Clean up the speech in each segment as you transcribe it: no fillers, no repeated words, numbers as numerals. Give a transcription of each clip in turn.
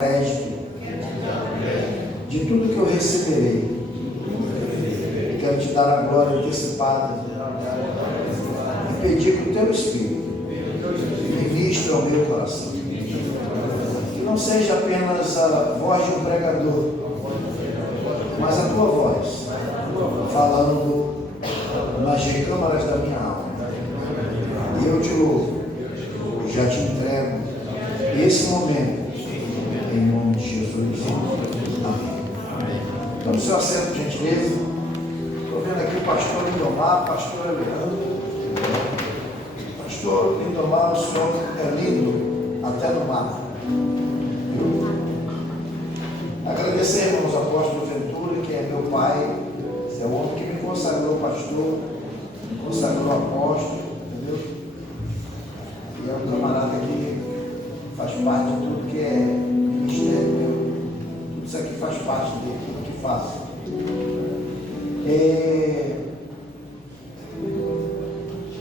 crédito de tudo que eu receberei. Quero te dar a glória antecipada e pedir que o teu Espírito ministre ao meu coração. Que não seja apenas a voz de um pregador, mas a tua voz falando nas recâmaras da minha alma. E eu te louvo, já te entrego esse momento, em nome de Jesus. Amém. Então, no seu assento, gentileza. Estou vendo aqui o pastor Lindomar, pastor Leandro. Pastor Lindomar, o senhor é lindo até no mar. Agradecer, irmãos, ao apóstolo Ventura, que é meu pai, é o homem que me consagrou pastor, me consagrou apóstolo, entendeu? E é um camarada que faz parte de tudo que é ministério meu. Tudo isso aqui faz parte dele, tudo que faço.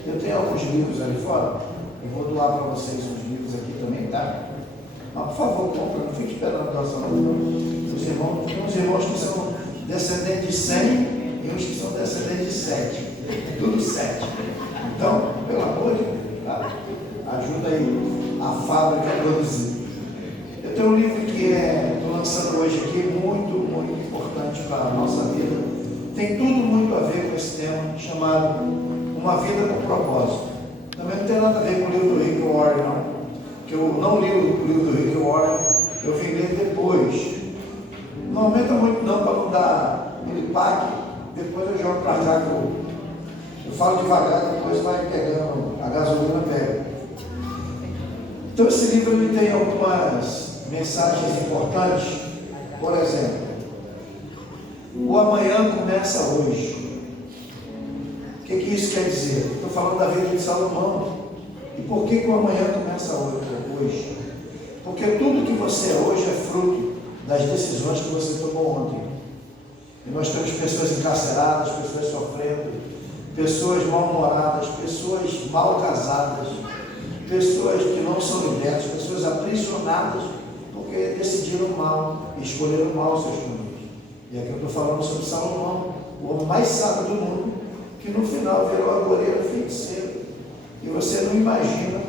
Eu tenho alguns livros ali fora, eu vou doar para vocês uns livros aqui também, tá? Mas por favor, compra, não fique esperando a doação não. Os irmãos, tem uns irmãos que são descendentes de 100 e uns que são descendentes de 7. Tudo 7. Então, pelo amor de Deus, tá? Ajuda aí a fábrica a produzir. Eu tenho um livro que estou lançando hoje aqui, muito importante para a nossa vida. Tem tudo muito a ver com esse tema, chamado Uma Vida com Propósito. Também não tem nada a ver com o livro do Rick Warren, não. Que eu não li o livro do Rick Warren, eu vim ler depois. Não aumenta muito não, para não dar piripaque, depois eu jogo para cá que eu falo devagar, depois vai pegando, a gasolina pega. Então esse livro ele tem algumas mensagens importantes. Por exemplo, o amanhã começa hoje. O que isso quer dizer? Estou falando da vida de Salomão. E por que o amanhã começa hoje? Porque tudo que você é hoje é fruto das decisões que você tomou ontem. E nós temos pessoas encarceradas, pessoas sofrendo, pessoas mal-humoradas, pessoas mal casadas, pessoas que não são libertas, pessoas aprisionadas porque decidiram mal, escolheram mal os seus caminhos. E aqui eu estou falando sobre Salomão, o homem mais sábio do mundo, que no final virou agoureiro feiticeiro. E você não imagina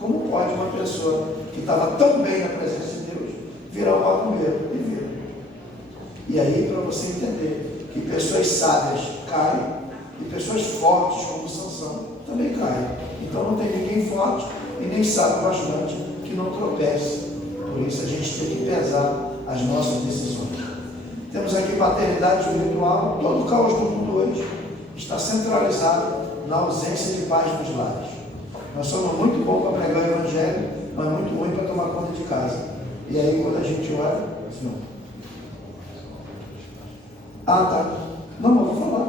como pode uma pessoa que estava tão bem na presença de Deus virar um macumbeiro e vira. E aí, para você entender que pessoas sábias caem e pessoas fortes como Sansão também caem. Então não tem ninguém forte e nem sábio bastante que não tropece. Por isso a gente tem que pesar as nossas decisões. Temos aqui paternidade espiritual. Todo o caos do mundo hoje está centralizado na ausência de paz nos lares. Nós somos muito bons para pregar o evangelho, mas muito ruim para tomar conta de casa. E aí quando a gente olha, assim, tá. Não, mas vou falar.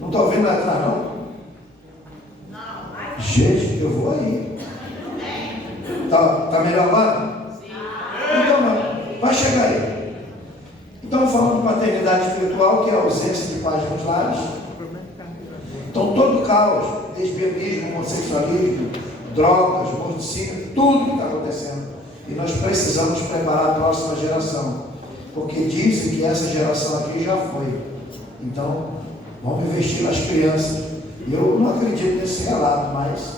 Não está ouvindo lá atrás, não? Não. Gente, eu vou aí. Tá melhor agora? Sim. Então, vai chegar aí. Então, falando de paternidade espiritual, que é a ausência de paz nos lares. Então, todo o caos, lesbianismo, homossexualismo, drogas, morticínio, tudo que está acontecendo. E nós precisamos preparar a próxima geração. Porque dizem que essa geração aqui já foi. Então, vamos investir nas crianças. Eu não acredito nesse relato, mas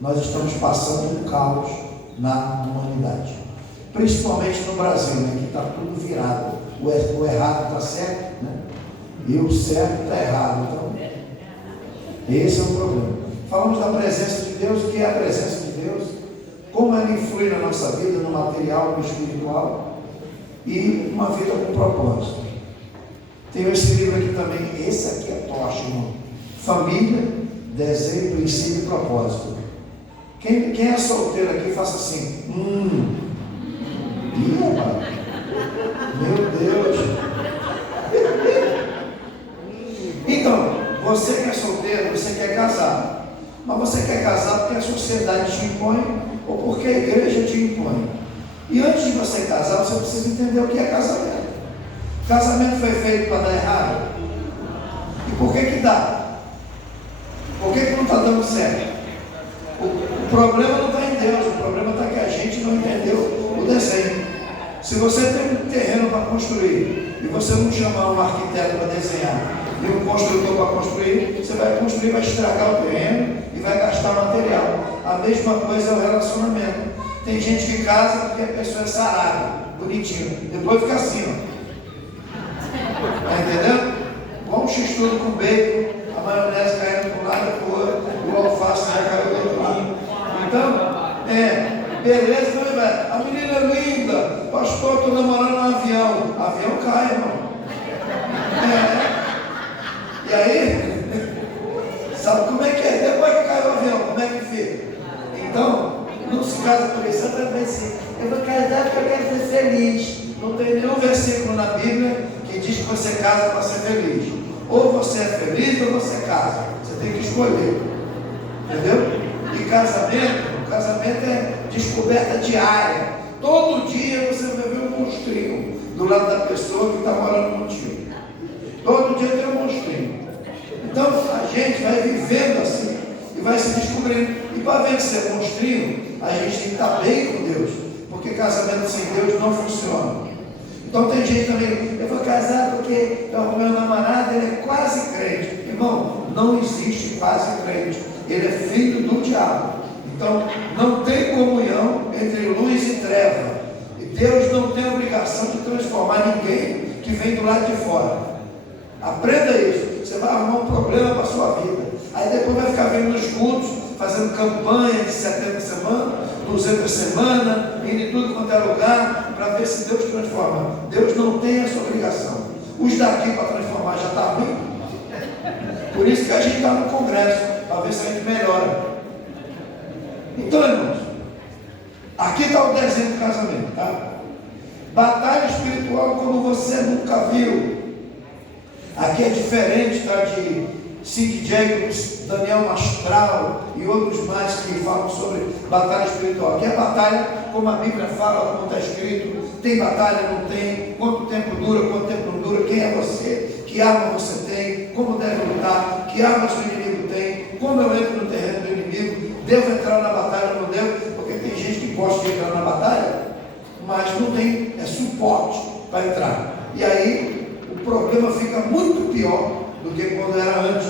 nós estamos passando um caos na humanidade. Principalmente no Brasil, né, que está tudo virado. O errado está certo, né? E o certo está errado. Então, esse é o problema. Falamos da presença de Deus. O que é a presença de Deus? Como ela influi na nossa vida, no material, no espiritual, e uma vida com propósito. Tenho esse livro aqui também. Esse aqui é tocha, irmão. Família, desejo, princípio e propósito. Quem é solteiro aqui, faça assim. Ih, rapaz. Meu Deus. Então, você que é solteiro, você quer casar. Mas você quer casar porque a sociedade te impõe ou porque a igreja te impõe. E antes de você casar, você precisa entender o que é casamento. Casamento foi feito para dar errado? E por que dá? Por que não está dando certo? O problema não está em Deus, o problema está que a gente não entendeu o Se você tem um terreno para construir e você não chamar um arquiteto para desenhar e um construtor para construir, você vai construir, vai estragar o terreno e vai gastar material. A mesma coisa é o relacionamento. Tem gente que casa porque a pessoa é sarada, bonitinho, depois fica assim, ó. Está entendendo? Igual um x-tudo com bacon, a maionese caindo para um lado e para o outro, e o alface já caiu do outro lado. Então, beleza, não vai. A menina é linda, pastor, estou namorando um avião. Avião cai, irmão. E aí, sabe como é que é? Depois que cai o avião, como é que fica? Então, não se casa por isso, outra vez assim, eu vou casar porque eu quero ser feliz. Não tem nenhum versículo na Bíblia que diz que você casa para ser feliz. Ou você é feliz ou você casa. Você tem que escolher. Entendeu? E casamento é descoberta diária. Todo dia você vai ver um monstrinho do lado da pessoa que está morando contigo. Todo dia tem um monstrinho. Então a gente vai vivendo assim e vai se descobrindo. E para vencer monstrinho, a gente tem que estar bem com Deus. Porque casamento sem Deus não funciona. Então tem gente também, eu vou casar porque o meu namorado ele é quase crente. Irmão, não existe quase crente. Ele é filho do diabo. Então não tem comunhão entre luz e treva. E Deus não tem obrigação de transformar ninguém que vem do lado de fora. Aprenda isso. Você vai arrumar um problema para a sua vida. Aí depois vai ficar vendo nos cultos, fazendo campanha de 70 semanas, 200 semanas, indo em tudo quanto é lugar, para ver se Deus transforma. Deus não tem essa obrigação. Os daqui para transformar já está ruim. Por isso que a gente está no congresso, para ver se a gente melhora. Então, irmãos, aqui está o desenho do casamento, tá? Batalha espiritual como você nunca viu. Aqui é diferente, tá? De Sid Jacobs, Daniel Mastral e outros mais que falam sobre batalha espiritual. Aqui é batalha, como a Bíblia fala, como está escrito. Tem batalha, não tem? Quanto tempo dura, quanto tempo não dura? Quem é você? Que arma você tem? Como deve lutar? Que armas o inimigo tem? Como eu entro no terreno do inimigo? Devo entrar na batalha ou não devo? Porque tem gente que gosta de entrar na batalha, mas não tem suporte para entrar. E aí o problema fica muito pior do que quando era antes.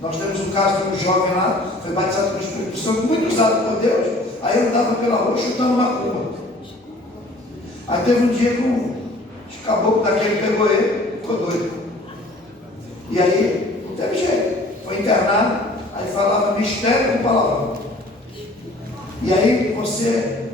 Nós temos um caso de um jovem lá, foi batizado com o Espírito Santo, muito usado por Deus. Aí ele andava pela rua chutando macumba. Aí teve um dia que um caboclo daquele pegou ele e ficou doido. E aí não teve jeito, foi internado. Aí falava mistério com palavrão. E aí você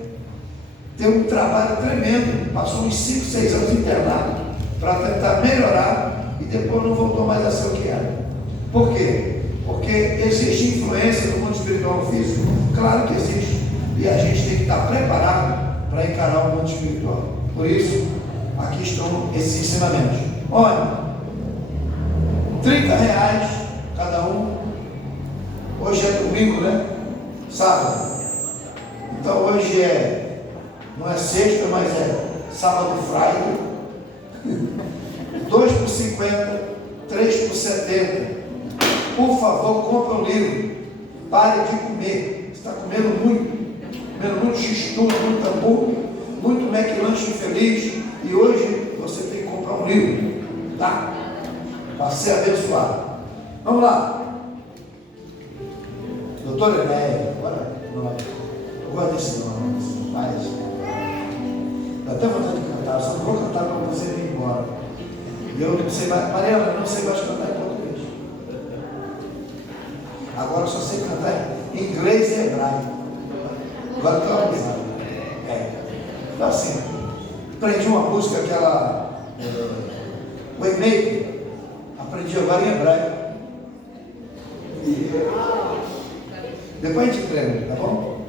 deu um trabalho tremendo, passou uns 5, 6 anos internado para tentar melhorar e depois não voltou mais a ser o que era. Por quê? Porque existe influência no mundo espiritual e físico? Claro que existe. E a gente tem que estar preparado para encarar o mundo espiritual. Por isso, aqui estão esses ensinamentos. Olha, R$30 cada um. Hoje é domingo, né? Sábado. Então hoje não é sexta, mas é sábado Friday. 2 por 50, 3 por 70. Por favor, compre um livro. Pare de comer. Você está comendo muito x-tudo, muito hambúrguer, muito McLanche infeliz. E hoje você tem que comprar um livro, tá? Para ser abençoado. Vamos lá. Doutor Enéia, agora eu gosto desse nome, mas dá até vontade de cantar, só não vou cantar para você ir embora. E eu não sei mais, Mariana, eu não sei mais cantar em português. Agora eu só sei cantar em inglês e hebraico. Agora estou avisado. Então assim, aprendi uma música, aquela Waymaker, aprendi agora em hebraico. Depois a gente treina, tá bom?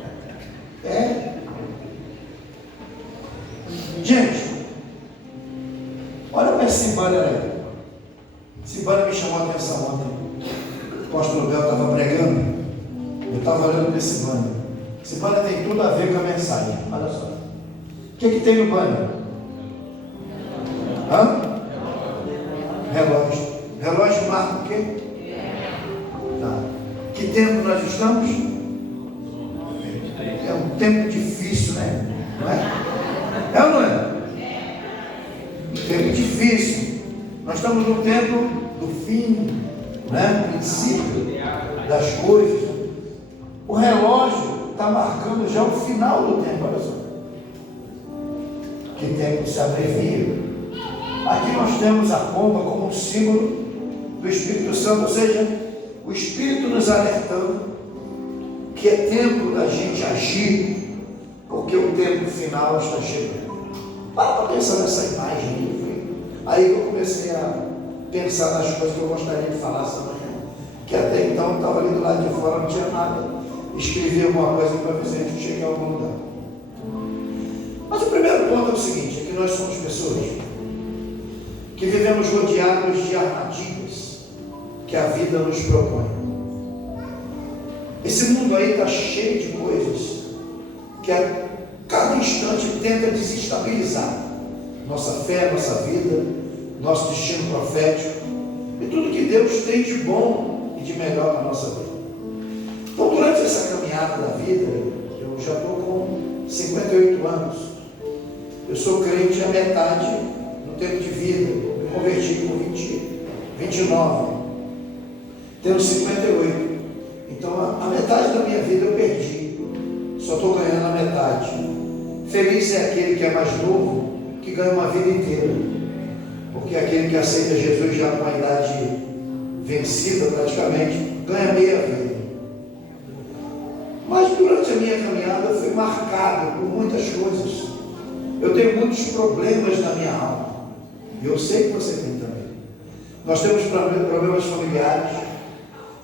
Gente, olha para esse banner aí. Esse banner me chamou a atenção ontem. O apóstolo Bel estava pregando. Eu estava olhando para esse banner. Esse banner tem tudo a ver com a mensagem. Olha só. O que tem no banner? Relógio. Relógio marca o quê? Tá. Que tempo nós estamos? É um tempo difícil, né? Não é? É ou não é? estamos no tempo do fim, né? Princípio das coisas. O relógio está marcando já o final do tempo, olha só. Que tempo se abrevia. Aqui nós temos a pomba como um símbolo do Espírito Santo, ou seja, o Espírito nos alertando que é tempo da gente agir, porque o tempo final está chegando. Para pensar nessa imagem. Aí eu comecei a pensar nas coisas que eu gostaria de falar essa manhã, que até então eu estava ali do lado de fora, não tinha nada. Escrevi alguma coisa para ver se a gente chega em algum lugar. Mas o primeiro ponto é o seguinte, é que nós somos pessoas que vivemos rodeados de armadilhas que a vida nos propõe. Esse mundo aí está cheio de coisas que a cada instante tenta desestabilizar nossa fé, nossa vida, nosso destino profético e tudo que Deus tem de bom e de melhor na nossa vida. Então, durante essa caminhada da vida, eu já estou com 58 anos. Eu sou crente a metade no tempo de vida. Me converti com 29. Tenho 58. Então, a metade da minha vida eu perdi. Só estou ganhando a metade. Feliz é aquele que é mais novo, que ganha uma vida inteira. Porque aquele que aceita Jesus já com a idade vencida praticamente, ganha meia vida. Mas durante a minha caminhada eu fui marcado por muitas coisas. Eu tenho muitos problemas na minha alma. E eu sei que você tem também. Nós temos problemas familiares,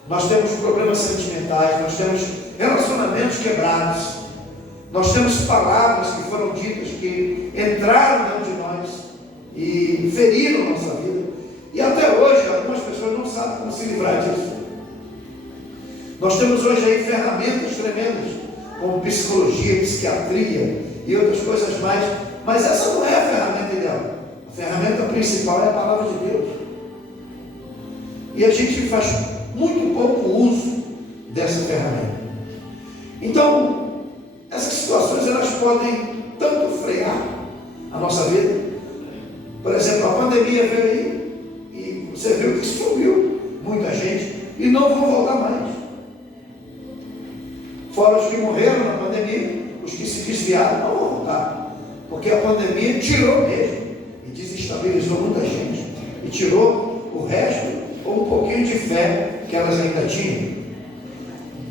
nós temos problemas sentimentais, nós temos relacionamentos quebrados, nós temos palavras que foram ditas que entraram dentro de nós e feriram nossa vida. E até hoje algumas pessoas não sabem como se livrar disso. Nós temos hoje aí ferramentas tremendas, como psicologia, psiquiatria e outras coisas mais, mas essa não é a ferramenta ideal. A ferramenta principal é a palavra de Deus. E a gente faz muito pouco uso dessa ferramenta. Então, essas situações elas podem tanto frear a nossa vida. Por exemplo, a pandemia veio aí e você viu que sumiu muita gente e não vão voltar mais. Fora os que morreram na pandemia, os que se desviaram não vão voltar, porque a pandemia tirou mesmo e desestabilizou muita gente e tirou o resto ou um pouquinho de fé que elas ainda tinham.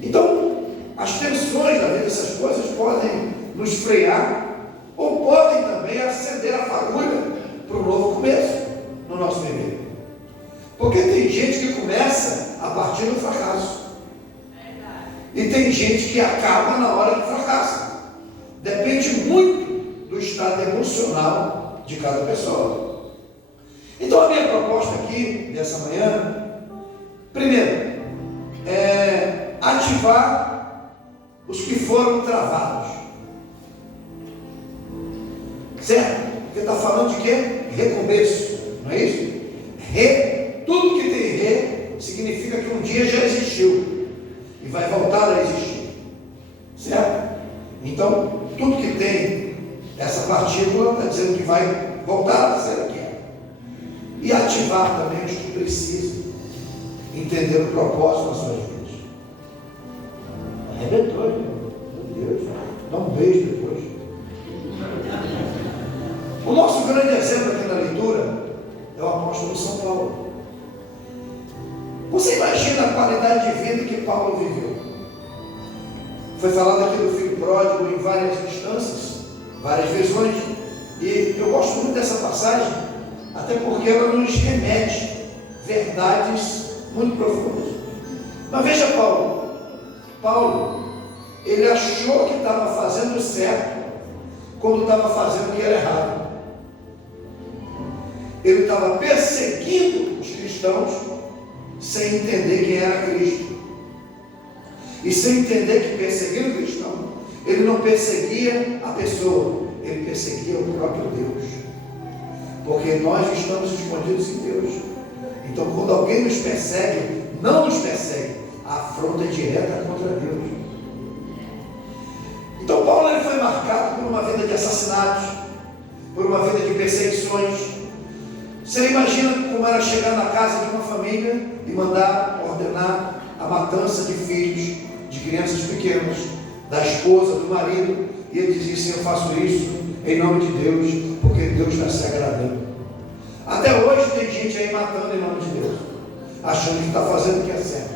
Então, as tensões da vida, essas coisas podem nos frear ou podem também acender a fagulha para um novo começo no nosso viver. Porque tem gente que começa a partir do fracasso. E tem gente que acaba na hora do fracasso. Depende muito do estado emocional de cada pessoa. Então a minha proposta aqui, dessa manhã, primeiro, é ativar os que foram travados. Certo? Porque está falando de quê? Recomeço, não é isso? Tudo que tem significa que um dia já existiu e vai voltar a existir, certo? Então, tudo que tem essa partícula está dizendo que vai voltar a ser o que é. E ativar também os que precisam entender o propósito das suas vidas. Arrebentou, meu Deus, dá um beijo depois. O nosso grande exemplo aqui na leitura é o apóstolo São Paulo. Você imagina a qualidade de vida que Paulo viveu? Foi falado aqui do filho pródigo em várias instâncias, várias visões, e eu gosto muito dessa passagem, até porque ela nos remete verdades muito profundas. Mas veja Paulo, ele achou que estava fazendo certo quando estava fazendo o que era errado. Ele estava perseguindo os cristãos sem entender quem era Cristo. E sem entender que perseguindo o cristão, ele não perseguia a pessoa, ele perseguia o próprio Deus. Porque nós estamos escondidos em Deus. Então quando alguém nos persegue, não nos persegue, a afronta é direta contra Deus. Então Paulo ele foi marcado por uma vida de assassinatos, por uma vida de perseguições. Você imagina como era chegar na casa de uma família e mandar ordenar a matança de filhos, de crianças pequenas, da esposa, do marido, e ele dizia assim: eu faço isso em nome de Deus, porque Deus está se agradando. Até hoje tem gente aí matando em nome de Deus, achando que está fazendo o que é certo.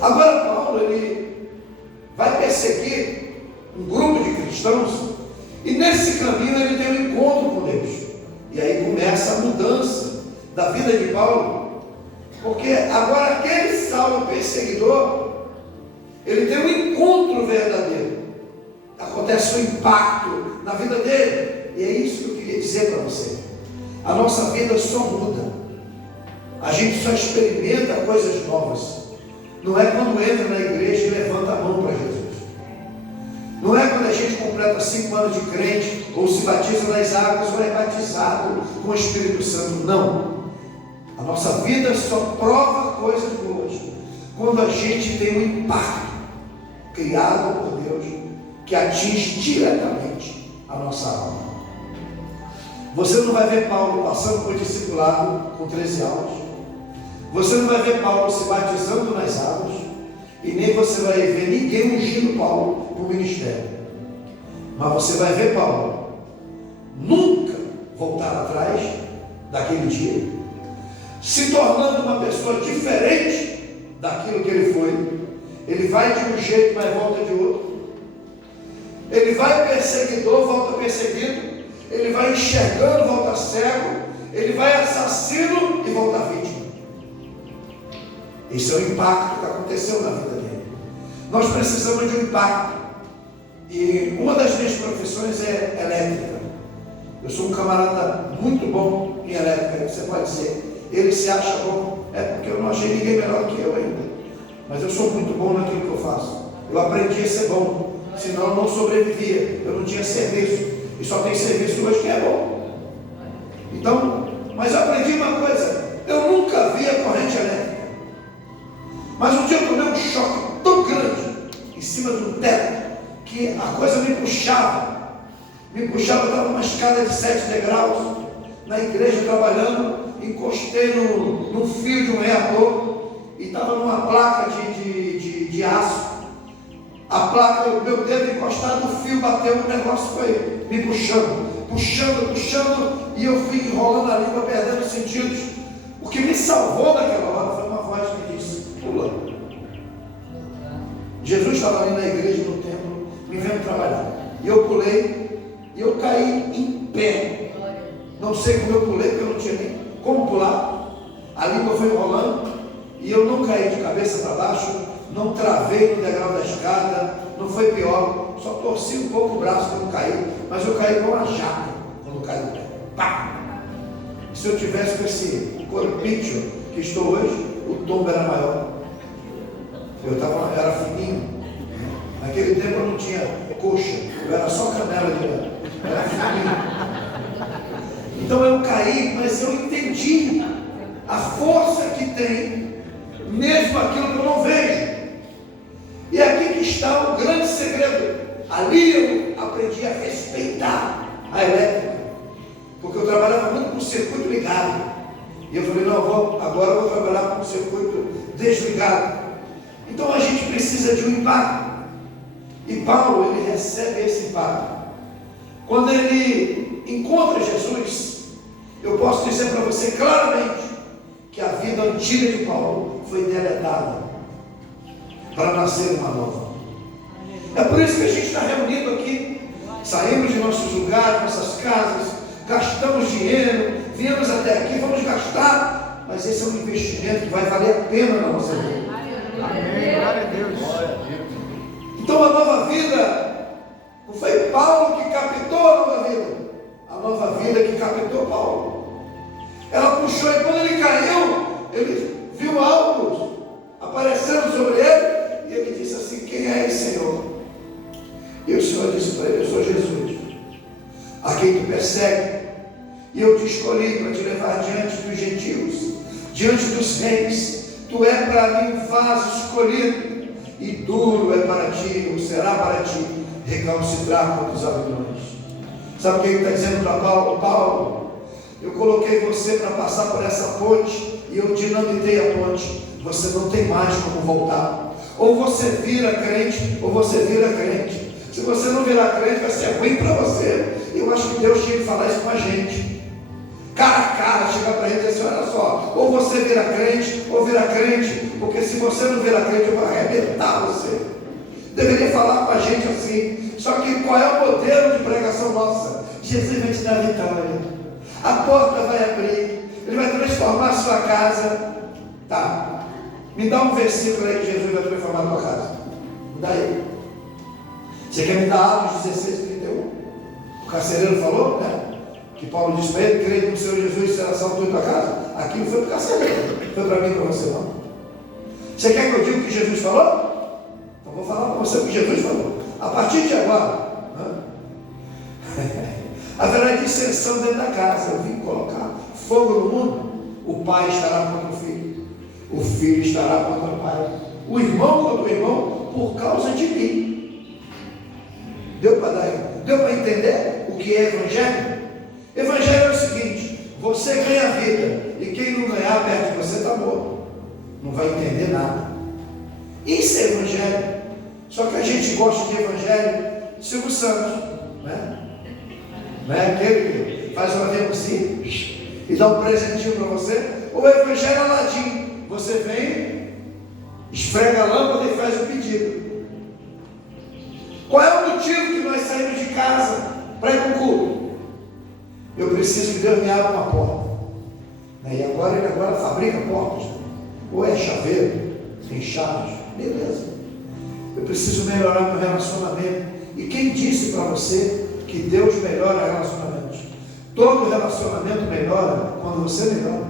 Agora Paulo, ele vai perseguir um grupo de cristãos, e nesse caminho ele tem um encontro com Deus. E aí começa a mudança da vida de Paulo, porque agora aquele Saulo perseguidor, ele tem um encontro verdadeiro, acontece um impacto na vida dele. E é isso que eu queria dizer para você: a nossa vida só muda, a gente só experimenta coisas novas. Não é quando entra na igreja e levanta a mão para Jesus, não é quando a gente completa 5 anos de crente, ou se batiza nas águas, ou é batizado com o Espírito Santo. Não, a nossa vida só prova coisas boas quando a gente tem um impacto criado por Deus, que atinge diretamente a nossa alma. Você não vai ver Paulo passando por discipulado com 13 aulas, você não vai ver Paulo se batizando nas águas, e nem você vai ver ninguém ungindo Paulo para o ministério. Mas você vai ver Paulo nunca voltar atrás daquele dia, se tornando uma pessoa diferente daquilo que ele foi. Ele vai de um jeito, mas volta de outro. Ele vai perseguidor, volta perseguido. Ele vai enxergando, volta cego. Ele vai assassino e volta vítima. Esse é o impacto que aconteceu na vida dele. Nós precisamos de um impacto. E uma das minhas profissões é elétrica. Eu sou um camarada muito bom em elétrica. Você pode dizer, ele se acha bom. É porque eu não achei ninguém melhor do que eu ainda. Mas eu sou muito bom naquilo que eu faço. Eu aprendi a ser bom, senão eu não sobrevivia. Eu não tinha serviço. E só tem serviço hoje que é bom. Então, mas eu aprendi uma coisa: eu nunca vi a corrente elétrica. Mas um dia eu tomei um choque tão grande em cima de um teto, que a coisa me puxava. Eu estava numa escada de 7 degraus, na igreja trabalhando, encostei num fio de um reator, e estava numa placa de aço. A placa, o meu dedo encostado no fio, bateu, o negócio foi me puxando, e eu fui enrolando a língua, perdendo os sentidos. O que me salvou naquela hora foi uma voz que disse: pula. Jesus estava ali na igreja, no templo, me vendo trabalhar, e eu pulei, e eu caí em pé. Não sei como eu pulei, porque eu não tinha nem como pular. A língua foi enrolando, e eu não caí de cabeça para baixo, não travei no degrau da escada, não foi pior, só torci um pouco o braço quando caí, mas eu caí com uma jaca quando caí no pé. Pá! E se eu tivesse com esse corpício que estou hoje, o tombo era maior. Eu era fininho. Naquele tempo eu não tinha coxa, eu era só canela de lã, era fininho. Então eu caí, mas eu entendi a força que tem, mesmo aquilo que eu não vejo. E aqui que está o grande segredo. Ali eu aprendi a respeitar a elétrica, porque eu trabalhava muito com o circuito ligado. E eu falei: não, agora eu vou trabalhar com o circuito desligado. Então a gente precisa de um impacto. E Paulo, ele recebe esse impacto. Quando ele encontra Jesus, eu posso dizer para você claramente que a vida antiga de Paulo foi deletada para nascer uma nova. É por isso que a gente está reunido aqui. Saímos de nossos lugares, nossas casas, gastamos dinheiro, viemos até aqui, vamos gastar, mas esse é um investimento que vai valer a pena na nossa vida. Amém. Glória a Deus. Então a nova vida, não foi Paulo que captou a nova vida que captou Paulo. Ela puxou, e quando ele caiu, ele viu algo aparecendo sobre ele, e ele disse assim: quem é esse Senhor? E o Senhor disse para ele: eu sou Jesus, a quem tu persegue, e eu te escolhi para te levar diante dos gentios, diante dos reis. Tu é para mim vaso escolhido, e duro é para ti, ou será para ti, recalcitrar contra os aviões. Sabe o que ele está dizendo para Paulo? Paulo, eu coloquei você para passar por essa ponte e eu dinamitei a ponte. Você não tem mais como voltar. Ou você vira crente, ou você vira crente. Se você não virar crente, vai ser ruim para você. Eu acho que Deus tinha que falar isso com a gente. Cara a cara, chegar para a gente e dizer assim: olha só, ou você vira crente, ou vira crente, porque se você não virar crente, eu vou arrebentar você. Deveria falar com a gente assim. Só que qual é o modelo de pregação nossa? Jesus vai te dar vitória, a porta vai abrir, Ele vai transformar a sua casa. Tá, me dá um versículo aí que Jesus vai transformar a tua casa. Me dá aí. Você quer me dar Atos 16, 31? O carcereiro falou, né? Que Paulo disse para ele: creio no Senhor Jesus, será salvo em tua casa. Aquilo foi para o carcereiro, foi para mim e para você não. Você quer que eu diga o que Jesus falou? Então vou falar para você o que Jesus falou. A partir de agora, haverá dissensão dentro da casa. Eu vim colocar fogo no mundo. O pai estará contra o filho, o filho estará contra o pai, o irmão contra o irmão, por causa de mim. Deu para entender o que é evangelho? Evangelho é o seguinte: você ganha a vida, e quem não ganhar perto de você está morto, não vai entender nada. Isso é evangelho. Só que a gente gosta de evangelho Silvio Santos, né? Não é aquele que faz uma assim e dá um presentinho para você. O evangelho Aladim: você vem, esfrega a lâmpada e faz o pedido. Qual é o motivo que nós saímos de casa para ir para o culto? Eu preciso que Deus me abra uma porta, né? E agora ele fabrica portas, né? Ou é chaveiro, tem chaves, beleza. Eu preciso melhorar meu relacionamento. E quem disse para você que Deus melhora relacionamentos? Todo relacionamento melhora quando você melhora.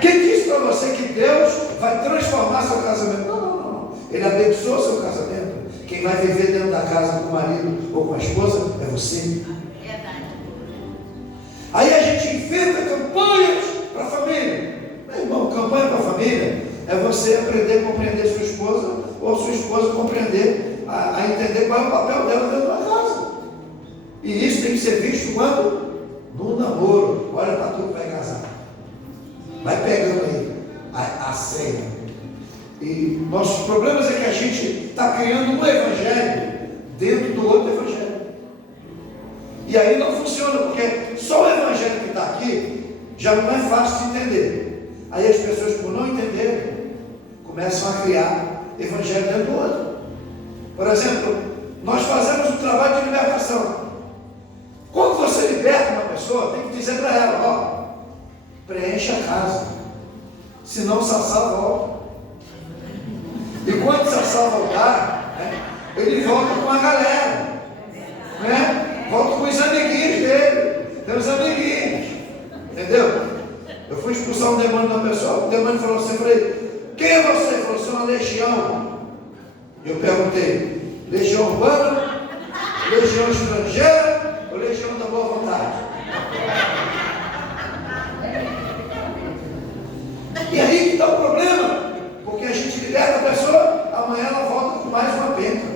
Quem disse para você que Deus vai transformar seu casamento? Não. Ele abençoa seu casamento. Quem vai viver dentro da casa com o marido ou com a esposa é você. Aí a gente inventa campanhas para a família. Meu irmão, campanha para a família é você aprender a compreender sua esposa, ou sua esposa compreender, a entender qual é o papel dela dentro da casa. E isso tem que ser visto quando? No namoro. Olha para tu que vai casar. Vai pegando aí a senha. E nossos problemas é que a gente está criando um evangelho dentro do outro evangelho. E aí não funciona, porque só o evangelho que está aqui já não é fácil de entender. Aí as pessoas, por não entenderem, começam a criar evangelho dentro do outro. Por exemplo, nós fazemos um trabalho de libertação. Quando você liberta uma pessoa, tem que dizer para ela: ó, preencha a casa, senão o Sassá volta. E quando o Sassá voltar, né, ele volta com a galera, né? Volta com os amiguinhos dele. Tem os amiguinhos, entendeu? Eu fui expulsar um demônio de uma pessoa, o demônio falou assim: falei, quem é você? Ele falou: sou uma legião. Eu perguntei: legião urbana, legião estrangeira ou legião da boa vontade? E aí que está o problema, porque a gente liberta a pessoa, amanhã ela volta com mais uma penca.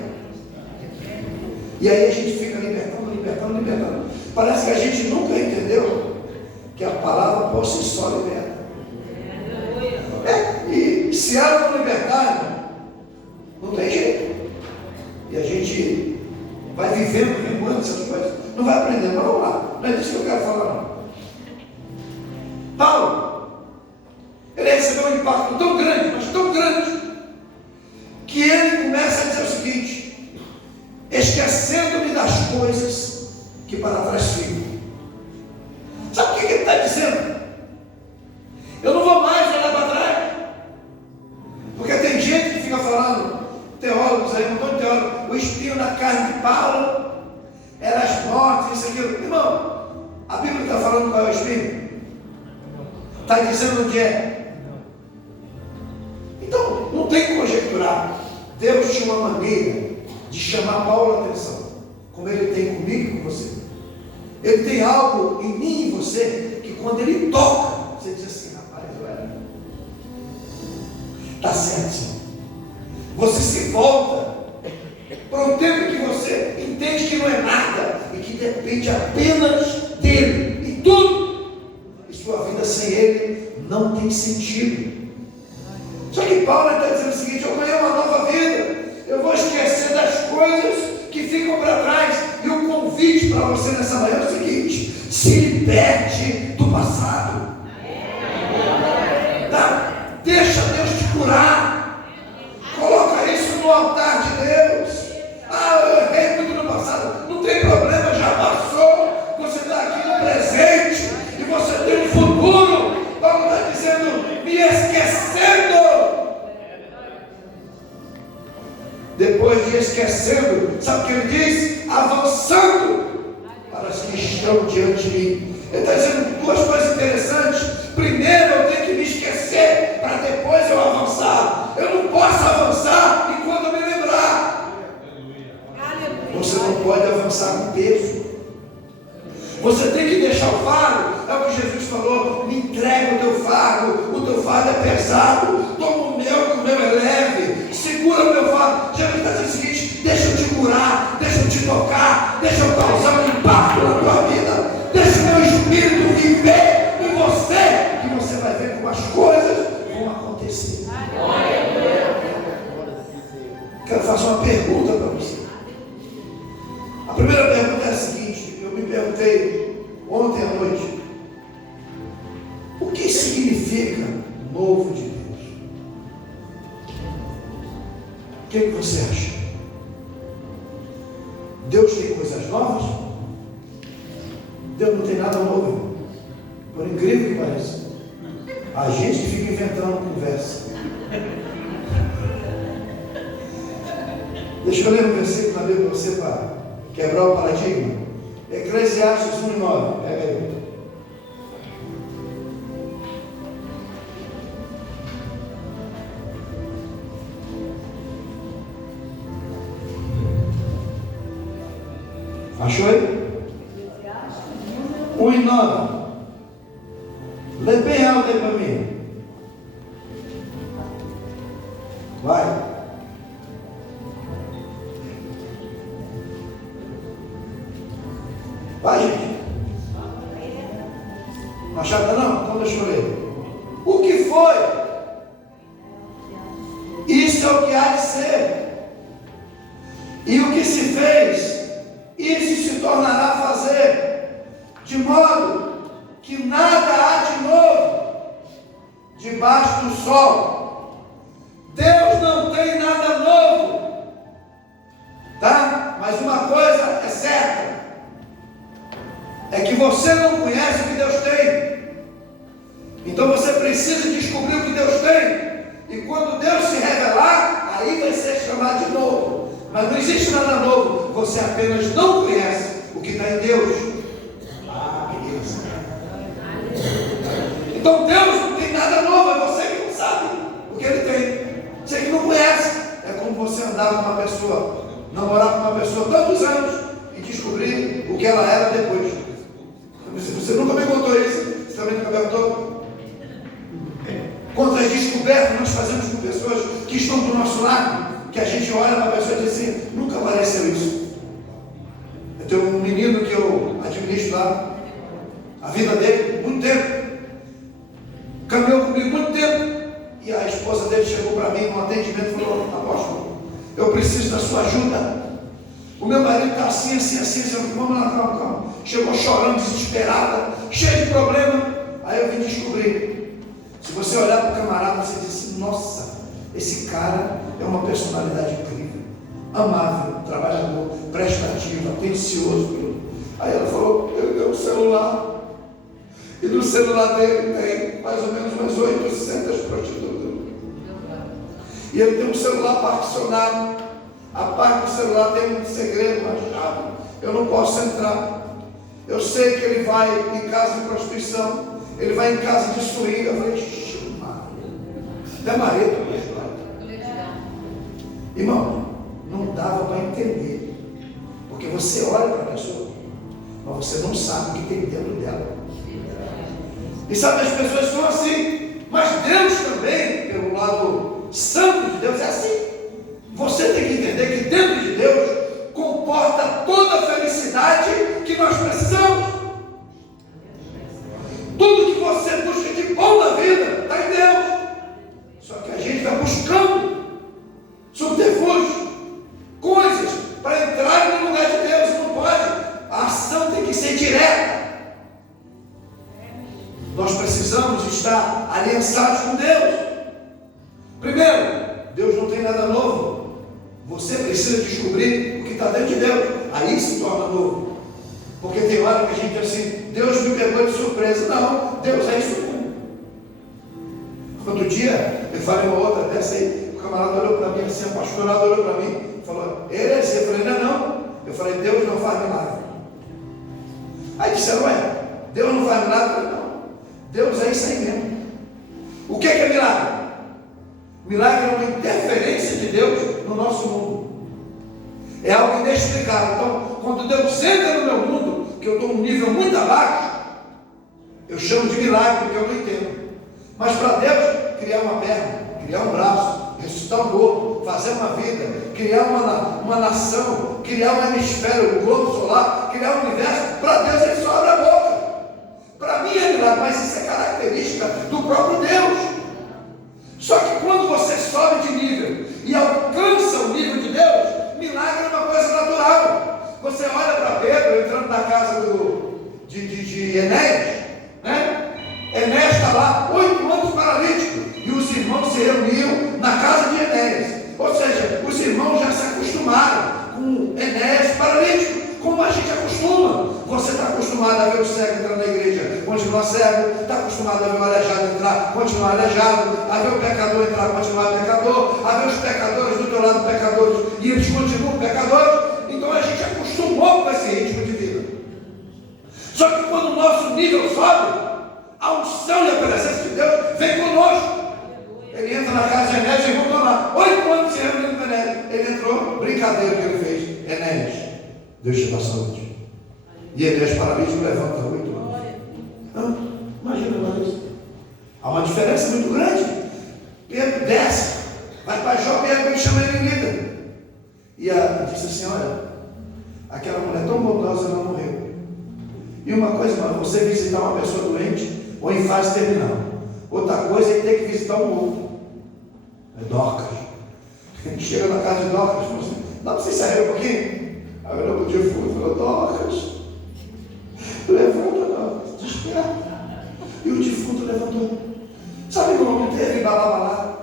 E aí a gente fica libertando. Parece que a gente nunca entendeu que a palavra por si só liberta. E se ela não libertar, não tem jeito. E a gente vai vivendo, lembrando essas coisas. Não vai aprendendo, mas vamos lá. Não é disso que eu quero falar, não. Paulo, ele recebeu um impacto tão grande, mas tão grande, que ele começa a dizer o seguinte: esquecendo-me das coisas que para trás ficam. Sabe o que ele está dizendo? Eu não vou mais olhar para trás. Porque tem gente que fica falando, teólogos aí, um monte de teólogos, o espinho na carne de Paulo era as mortes, isso, aquilo. Irmão, a Bíblia está falando qual é o espinho? Está dizendo onde é. Então, não tem que conjecturar. Deus tinha uma maneira de chamar Paulo a atenção, como ele tem comigo e com você. Ele tem algo em mim e em você, que quando ele toca, você diz assim: rapaz, olha, está certo, Senhor. Você se volta para o tempo que você entende que não é nada e que depende apenas dele e tudo, e sua vida sem ele não tem sentido. Só que Paulo está dizendo o seguinte: eu ganhei uma nova vida, eu vou esquecer das coisas que ficam para trás. E o convite para você nessa manhã é o seguinte: se liberte do passado. Tá? Deixa Deus te curar. Coloca isso no altar de Deus. Eu errei muito no passado. Não tem problema, já passou. Você está aqui no presente e você tem um futuro. Paulo está dizendo: me esquecendo. Depois de esquecendo, sabe o que ele diz? Avançando para as que estão diante de mim. Ele está dizendo duas coisas interessantes. Primeiro, eu tenho que me esquecer para depois eu avançar. Eu não posso avançar enquanto eu me lembrar. Você não pode avançar com peso. Você tem que deixar o fardo. É o que Jesus falou: me entrega o teu fardo é pesado, toma o meu, que o meu é leve, segura o meu fardo. Jesus está dizendo o seguinte: deixa eu te curar, deixa eu te tocar, deixa eu causar um impacto na tua vida, deixa o meu espírito viver em você, que você vai ver como as coisas vão acontecer. Quero fazer uma pergunta para você. A primeira pergunta é a seguinte: eu me perguntei ontem à noite: o que significa novo de Deus? O que você acha? Deus tem coisas novas? Deus não tem nada novo, irmão. Por incrível que pareça, a gente fica inventando conversa. Deixa eu ler um versículo na Bíblia para você, para quebrar o paradigma. Eclesiastes 1:9. Pega aí. Achou aí? 1:9. Lê bem alto aí para mim. Vai. Vai, gente. Não acharam não? Então deixa eu ler. O que foi? Isso é o que há de ser. E o que se fez, isso se tornará a fazer. De modo que nada há de novo debaixo do sol. Deus não tem nada novo. Tá? Mas uma coisa é certa: é que você não conhece o que Deus tem. Então você precisa descobrir o que Deus tem. E quando Deus se revelar, aí vai ser chamado de novo. Mas não existe nada novo. Você apenas não conhece o que está em Deus. Beleza. Então Deus não tem nada novo. É você que não sabe o que Ele tem. Você que não conhece. É como você andar com uma pessoa, namorar com uma pessoa tantos anos e descobrir o que ela era depois. Você nunca me contou isso? Você também nunca me contou? Quantas descobertas nós fazemos com pessoas que estão do nosso lado, que a gente olha para a pessoa e diz assim: nunca apareceu isso. Eu tenho um menino que eu administro lá, a vida dele, muito tempo, caminhou comigo muito tempo, e a esposa dele chegou para mim no atendimento e falou: apóstolo, eu preciso da sua ajuda. O meu marido está assim, vamos lá, calma. Chegou chorando, desesperada, cheio de problema. Aí eu vim descobrir. Se você olhar para o camarada, você diz assim: nossa, esse cara é uma personalidade incrível, amável, trabalhador, prestativo, atencioso. Aí ela falou: ele deu um celular, e no celular dele tem mais ou menos umas 800 prostitutas. E ele tem um celular particionado. A parte do celular tem um segredo, uma chave. Eu não posso entrar. Eu sei que ele vai em casa de prostituição, ele vai em casa de swing. Eu falei: até marido. Irmão, não dava para entender, porque você olha para a pessoa, mas você não sabe o que tem dentro dela. E sabe, as pessoas são assim, mas Deus também, pelo lado santo de Deus, é assim. Você tem que entender que dentro de Deus comporta está dentro de Deus, aí se torna novo. Porque tem hora que a gente diz assim, Deus me pegou de surpresa. Não, Deus é isso mesmo. Outro dia, eu falei uma outra dessa aí, o camarada olhou para mim, assim, a pastorada olhou para mim, falou, ele é assim. Eu falei, não. Eu falei, Deus não faz milagre. Aí disseram, ué, Deus não faz milagre? Eu falei, não, Deus é isso aí mesmo. O que é milagre? Milagre é uma interferência de Deus no nosso mundo. É algo inexplicável. Então, quando Deus entra no meu mundo, que eu estou num nível muito abaixo, eu chamo de milagre, porque eu não entendo. Mas para Deus, criar uma perna, criar um braço, ressuscitar um corpo, fazer uma vida, criar uma nação, criar um hemisfério, um globo solar, criar um universo, para Deus ele só abre a boca. Para mim é milagre, mas isso é característica do próprio Deus. Só que quando você sobe de nível e alcança o nível de Deus, milagre é uma coisa natural. Você olha para Pedro entrando na casa de Enéas, né? Enéas está lá, 8 anos paralítico, e os irmãos se reuniam na casa de Enéas. Ou seja, os irmãos já se acostumaram com Enéas paralítico, como a gente acostuma. Você está acostumado a ver o cego entrar na igreja, continua cego, está acostumado a ver o aleijado entrar, continua aleijado, a ver o pecador entrar, continua pecador, a ver os pecadores do teu lado pecadores, e eles continuam pecadores. Então a gente acostumou com esse ritmo de vida. Só que quando o nosso nível sobe, a unção e a presença de Deus vem conosco. Ele entra na casa de Enéas e voltou lá, 8 anos se reunindo com Enéas. Ele entrou, brincadeira que ele fez. Enéas, Deus te dá saúde. E Enéas paralítico levanta 8 anos. Não, imagina isso. Há uma diferença muito grande. Pedro desce, vai para Jope e ele chama ele líder. E disse assim, olha, aquela mulher tão bondosa não morreu. E uma coisa, mas você visitar uma pessoa doente ou em fase terminal. Outra coisa é ter que visitar um outro. É Dorcas. A gente chega na casa de Dorcas e fala assim, dá para vocês saírem um pouquinho? Aí olhou para o defunto e falou, Dorcas, levanta, Dorcas, desperta. E o defunto levantou. Sabe, irmão, não teve balabalá,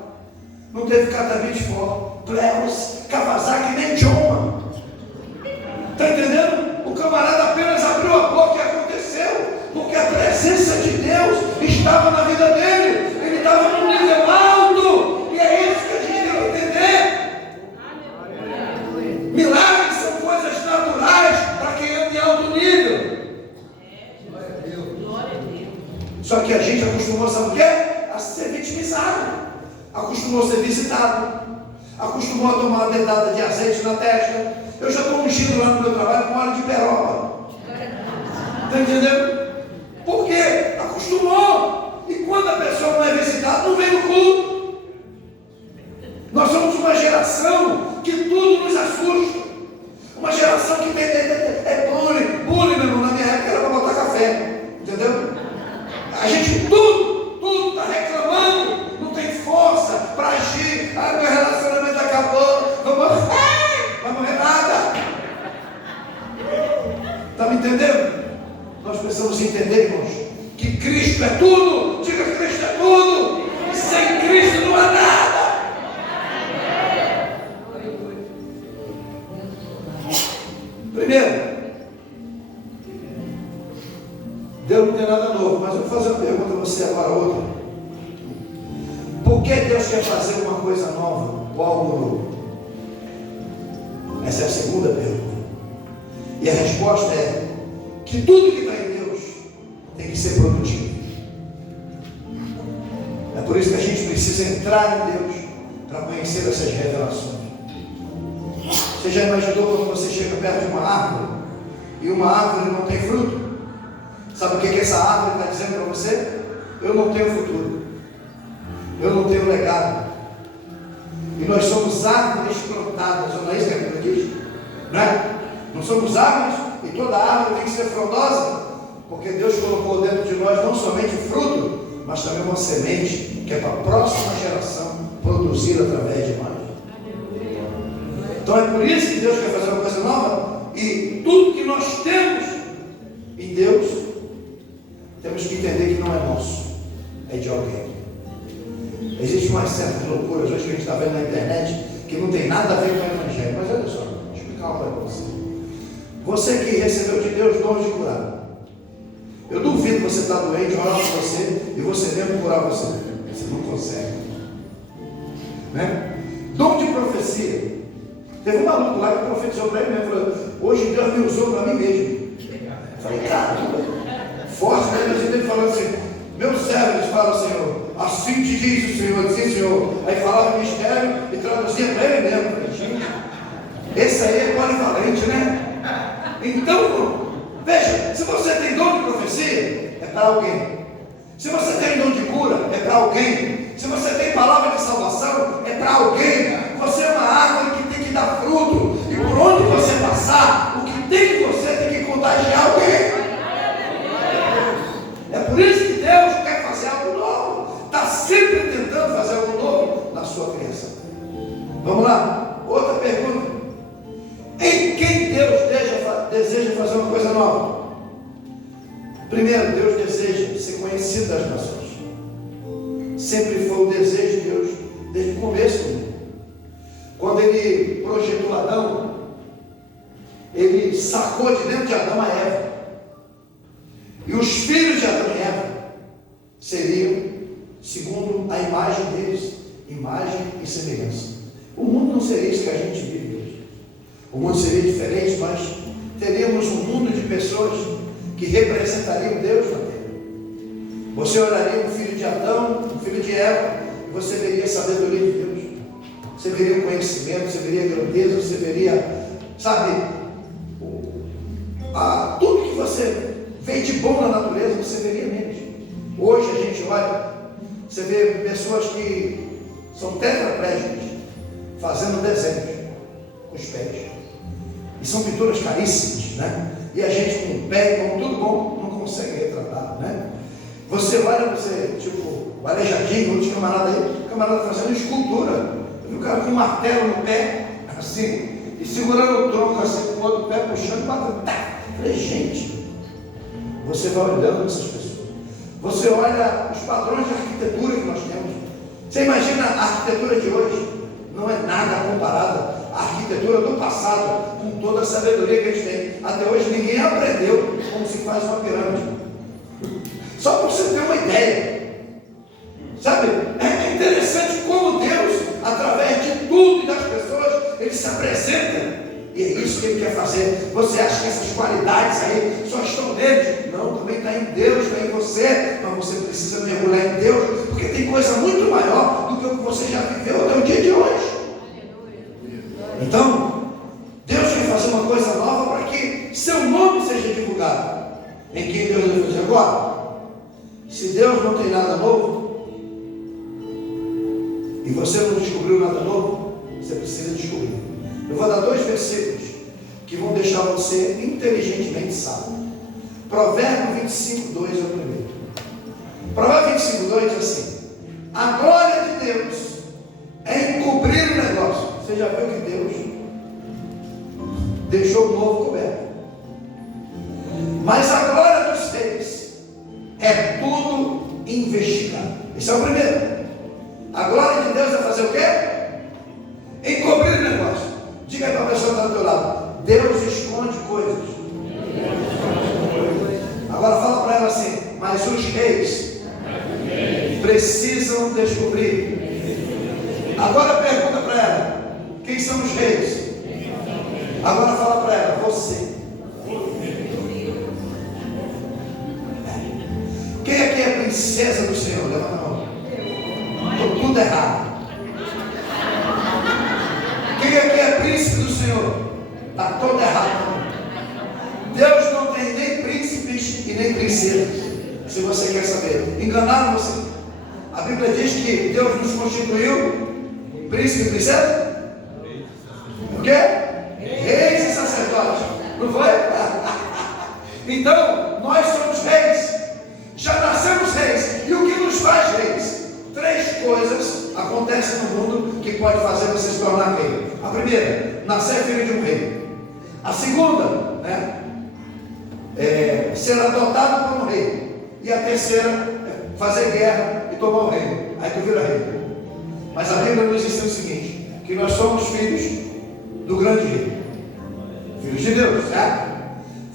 não teve catamite forte, Pleus, Kawasaki, nem Joma. Está entendendo? O camarada apenas abriu a boca e aconteceu, porque a presença de Deus estava na vida dele. Ele estava num nível alto, e é isso que a gente tem que entender. Milagres são coisas naturais para quem anda em alto nível. Só que a gente acostumou, sabe o quê? A ser vitimizado, acostumou a ser visitado, acostumou a tomar uma dedada de azeite na testa. Eu já estou ungindo lá no meu trabalho com óleo de peroba. Está entendendo? Por quê? Acostumou. E quando a pessoa não é visitada, não vem no culto. Nós somos uma geração que tudo nos assusta. Uma geração que é bullying, meu irmão. Na minha época era para botar café. Entendeu? A gente tudo está reclamando. Não tem força para agir. Ah, meu relacionamento acabou. Vai morrer nada. Está me entendendo? Nós precisamos entender, irmãos, que Cristo é tudo. Diga, Cristo é tudo. E sem Cristo não há nada. Primeiro, Deus não tem nada novo, mas eu vou fazer uma pergunta a você agora, outra. Por que Deus quer fazer uma coisa nova ou algo novo? Essa é a segunda pergunta. E a resposta é que tudo que está em Deus tem que ser produtivo. É por isso que a gente precisa entrar em Deus para conhecer essas revelações. Você já imaginou quando você chega perto de uma árvore e uma árvore não tem fruto? Sabe o que essa árvore está dizendo para você? Eu não tenho futuro, eu não tenho legado. E nós somos árvores plantadas, não é isso que a Bíblia diz? Não é? Não somos árvores, e toda árvore tem que ser frondosa, porque Deus colocou dentro de nós não somente fruto, mas também uma semente, que é para a próxima geração produzir através de nós. Então é por isso que Deus quer fazer uma coisa nova, e tudo que nós temos em Deus, temos que entender que não é nosso, é de alguém. Existem umas certas loucuras hoje que a gente está vendo na internet, que não tem nada a ver com o Evangelho, mas olha só, deixa eu explicar. explicar uma coisa para você. Você que recebeu de Deus dons de curar. Eu duvido você estar doente, orar por você e você mesmo curar você. Você não consegue. Né? Dom de profecia. Teve um maluco lá que profetizou para ele mesmo. Falou, hoje Deus me usou para mim mesmo. Eu falei, caramba, forte, né? Mas ele falando assim, meus servos falam, Senhor, assim te diz o Senhor, assim, Senhor. Aí falava mistério e traduzia para ele mesmo. Eu falei, gente, esse aí é polivalente, né? Então, veja, se você tem dom de profecia, é para alguém. Se você tem dom de cura, é para alguém. Se você tem palavra de salvação, é para alguém. Você é uma árvore que tem que dar fruto. E por onde você passar, o que tem de você tem que contagiar alguém. É por isso que Deus quer fazer algo novo. Está sempre tentando fazer algo novo na sua criação. Vamos lá, outra pergunta. Em quem Deus deseja fazer uma coisa nova? Primeiro, Deus deseja ser conhecido das nações. Sempre foi o desejo de Deus desde o começo. Quando Ele projetou Adão, Ele sacou de dentro de Adão a Eva. E os filhos de Adão e Eva seriam, segundo a imagem deles, imagem e semelhança. O mundo não seria isso que a gente vive hoje. O mundo seria diferente, nós teríamos um mundo de pessoas que representariam Deus na terra. Você olharia um filho de Adão, um filho de Eva, e você veria a sabedoria de Deus. Você veria o conhecimento, você veria a grandeza, você veria, sabe, tudo que você vê de bom na natureza, você veria neles. Hoje a gente olha, você vê pessoas que são tetraplégicas, fazendo desenhos com os pés. E são pinturas caríssimas, né? E a gente com o pé, com tudo bom, não consegue retratar, né? Você olha, tipo, o Aleijadinho, outros camaradas aí, o camarada fazendo escultura. Eu vi o cara com um martelo no pé, assim, e segurando o tronco assim, com o outro pé, puxando e batendo. Tá. Falei, gente, você vai olhando essas pessoas. Você olha os padrões de arquitetura que nós temos. Você imagina a arquitetura de hoje? Não é nada comparada à arquitetura do passado, com toda a sabedoria que eles têm. Até hoje ninguém aprendeu como se faz uma pirâmide. Só para você ter uma ideia. Sabe? É interessante como Deus, através de tudo e das pessoas, Ele se apresenta. E é isso que Ele quer fazer. Você acha que essas qualidades aí só estão neles? Não, também está em Deus, está em você. Mas você precisa mergulhar em Deus, porque tem coisa muito maior do que o que você já viveu até o dia de hoje. Então, Deus quer fazer uma coisa nova para que seu nome seja divulgado. Em quem Deus vai fazer agora? Se Deus não tem nada novo, e você não descobriu nada novo, você precisa descobrir. Eu vou dar 2 versículos que vão deixar você inteligentemente sábio. Provérbio 25, 2 é o primeiro. Provérbio 25, 2 diz assim: a glória de Deus é encobrir o negócio. Você já viu que Deus deixou o novo coberto? Mas a glória dos reis é tudo investigado. Esse é o primeiro. A glória de Deus é fazer o quê? Encobrir o negócio. Diga aí para a pessoa que está do teu lado: Deus esconde coisas. Agora fala para ela assim: mas os reis precisam descobrir. Agora pergunta para ela: quem são os reis? Agora fala para ela: você. Quem aqui é princesa do Senhor? Levanta a mão. Estou tudo errado. Quem aqui é príncipe do Senhor? Está todo errado. Deus não tem nem príncipes e nem princesas. Se você quer saber, enganaram você. A Bíblia diz que Deus nos constituiu príncipe e princesa? O quê? Reis e sacerdotes. Não foi? Então, nós somos reis. Já nascemos reis. E o que nos faz reis? 3 coisas acontecem no mundo que pode fazer você se tornar rei. A primeira, nascer filho de um rei. A segunda, ser adotado por um rei. E a terceira, fazer guerra e tomar o reino. Aí tu vira rei. Mas a Bíblia nos ensina o seguinte: que nós somos filhos do grande rei. Filhos de Deus, certo?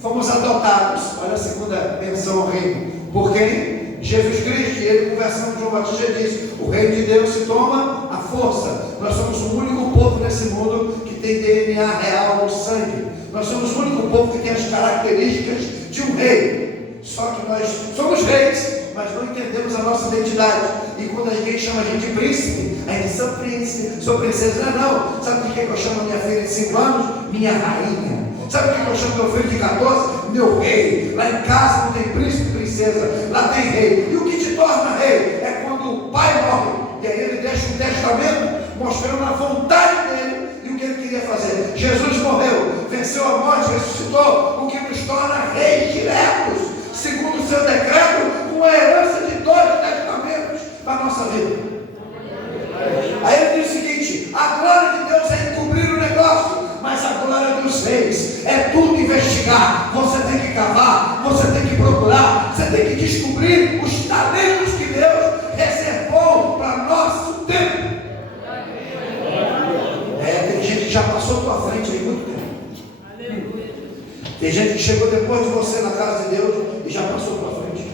Fomos adotados, olha a segunda menção ao reino. Por quem? Jesus Cristo. E ele, conversando com João Batista, disse: o reino de Deus se toma à força. Nós somos o único povo nesse mundo que tem DNA real no sangue. Nós somos o único povo que tem as características de um rei. Só que nós somos reis, mas não entendemos a nossa identidade. E quando alguém chama a gente de príncipe, a gente sou príncipe, sou princesa. Não. Sabe de que eu chamo a minha filha de 5 anos? Minha rainha. Sabe o que eu chamo meu filho de 14? Meu rei. Lá em casa não tem príncipe e princesa, lá tem rei. E o que te torna rei é quando o pai morre, e aí ele deixa um testamento mostrando a vontade dele e o que ele queria fazer. Jesus morreu, venceu a morte, ressuscitou, o que nos torna reis diretos, segundo o seu decreto, com a herança de 2 testamentos para a nossa vida. Aí ele diz o seguinte: a glória de Deus é encobrir o negócio, mas a glória dos reis é tudo investigar. Você tem que cavar, você tem que procurar, você tem que descobrir os talentos que Deus reservou para nosso tempo. Tem gente que já passou à tua frente aí muito tempo. Tem gente que chegou depois de você na casa de Deus e já passou à tua frente,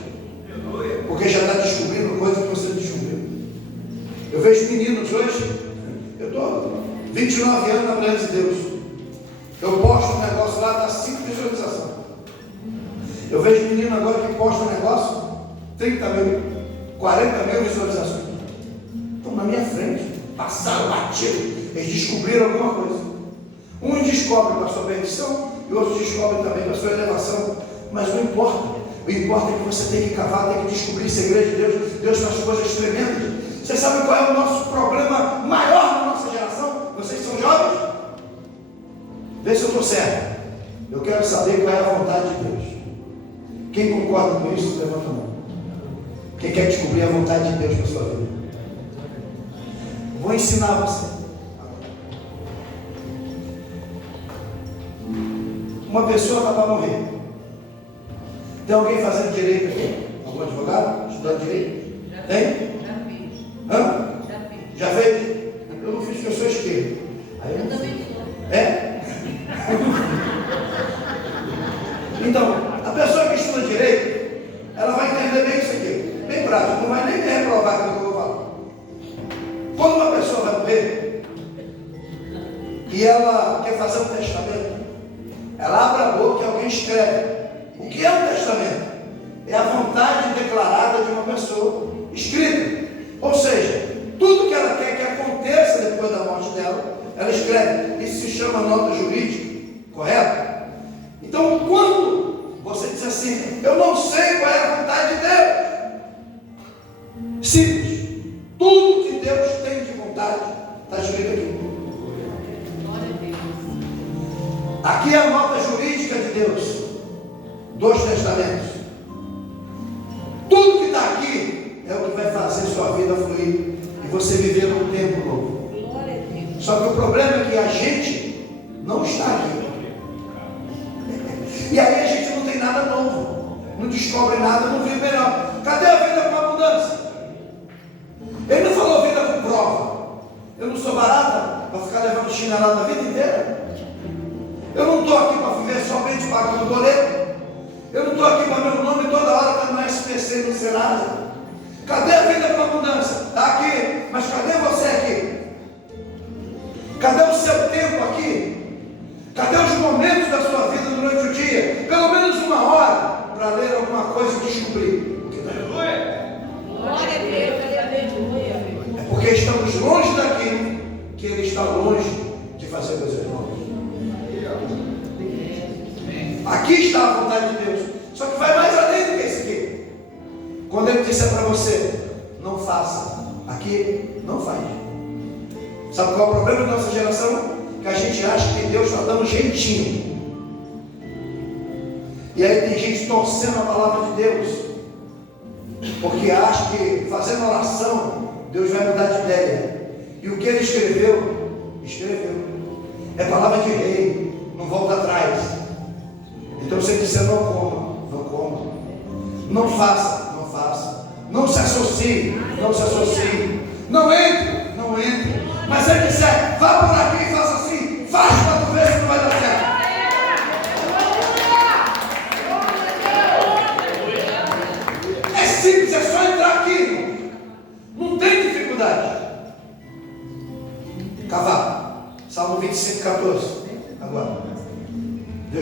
porque já está descobrindo coisas que você descobriu. Eu vejo meninos hoje, eu estou 29 anos na presença de Deus. Eu posto um negócio lá, dá 5 visualizações. Eu vejo menino agora que posta um negócio, 30 mil, 40 mil visualizações. Estão na minha frente, passaram batido. Eles descobriram alguma coisa. Um descobre para a sua perdição e outros descobrem também para a sua elevação. Mas não importa. O importa é que você tem que cavar, tem que descobrir segredos de Deus. Deus faz coisas tremendas. Você sabe qual é o nosso problema maior na nossa geração? Vocês são jovens? Vê se eu estou certo. Eu quero saber qual é a vontade de Deus. Quem concorda com isso, levanta a mão. Quem quer descobrir a vontade de Deus para a sua vida? Vou ensinar você. Uma pessoa está para morrer. Tem alguém fazendo direito aqui? Algum advogado? Estudando direito? Tem? Já fiz. Hã? Já fiz. Já fez? Eu não fiz porque eu sou esquerdo. Aí Eu também sou. É? Então, a pessoa que estuda direito, ela vai entender bem isso aqui, bem prático, não vai nem reprovar aquilo que eu vou falar. Quando uma pessoa vai morrer e ela quer fazer um testamento, ela abre a boca e alguém escreve. O que é um testamento? É a vontade declarada de uma pessoa, escrita. Ou seja, tudo que ela quer que aconteça depois da morte dela, ela escreve. Isso se chama nota jurídica, correto? Então, quando você diz assim: eu não sei qual é a vontade de Deus, simples. Tudo que Deus tem de vontade está escrito aqui. Glória a Deus. Aqui é a nota jurídica de Deus, 2 testamentos. Tudo que está aqui é o que vai fazer sua vida fluir e você viver num tempo novo. Glória a Deus. Só que o problema é que a gente não está aqui. E aí a gente não tem nada novo, não descobre nada, não vive melhor. Cadê a vida com abundância? Ele não falou vida com prova. Eu não sou barata para ficar levando chinelada a vida inteira. Eu não estou aqui para viver somente pagando boleto. Eu não estou aqui para meu nome toda hora estar no SPC e no Serasa. Cadê a vida com abundância? Está aqui, mas cadê você aqui? Cadê o seu tempo aqui? Cadê os momentos da sua vida durante o dia? Pelo menos 1 hora para ler alguma coisa e descobrir. Glória a Deus. Aleluia. É porque estamos longe daquilo que Ele está longe de fazer coisas novas. Aqui está a vontade de Deus. Só que vai mais além do que isso aqui. Quando Ele disser para você: não faça, aqui não faz. Sabe qual é o problema da nossa geração? Que a gente acha que Deus está dando jeitinho. E aí tem gente torcendo a palavra de Deus, porque acha que fazendo oração Deus vai mudar de ideia. E o que Ele escreveu, escreveu. É palavra de rei, não volta atrás. Então você disser: não coma, não coma. Não faça, não faça. Não se associe, não se associe. Não entre, não entre. Mas ele disser: vá por aqui e faça assim, faz para tu ver se não vai dar certo.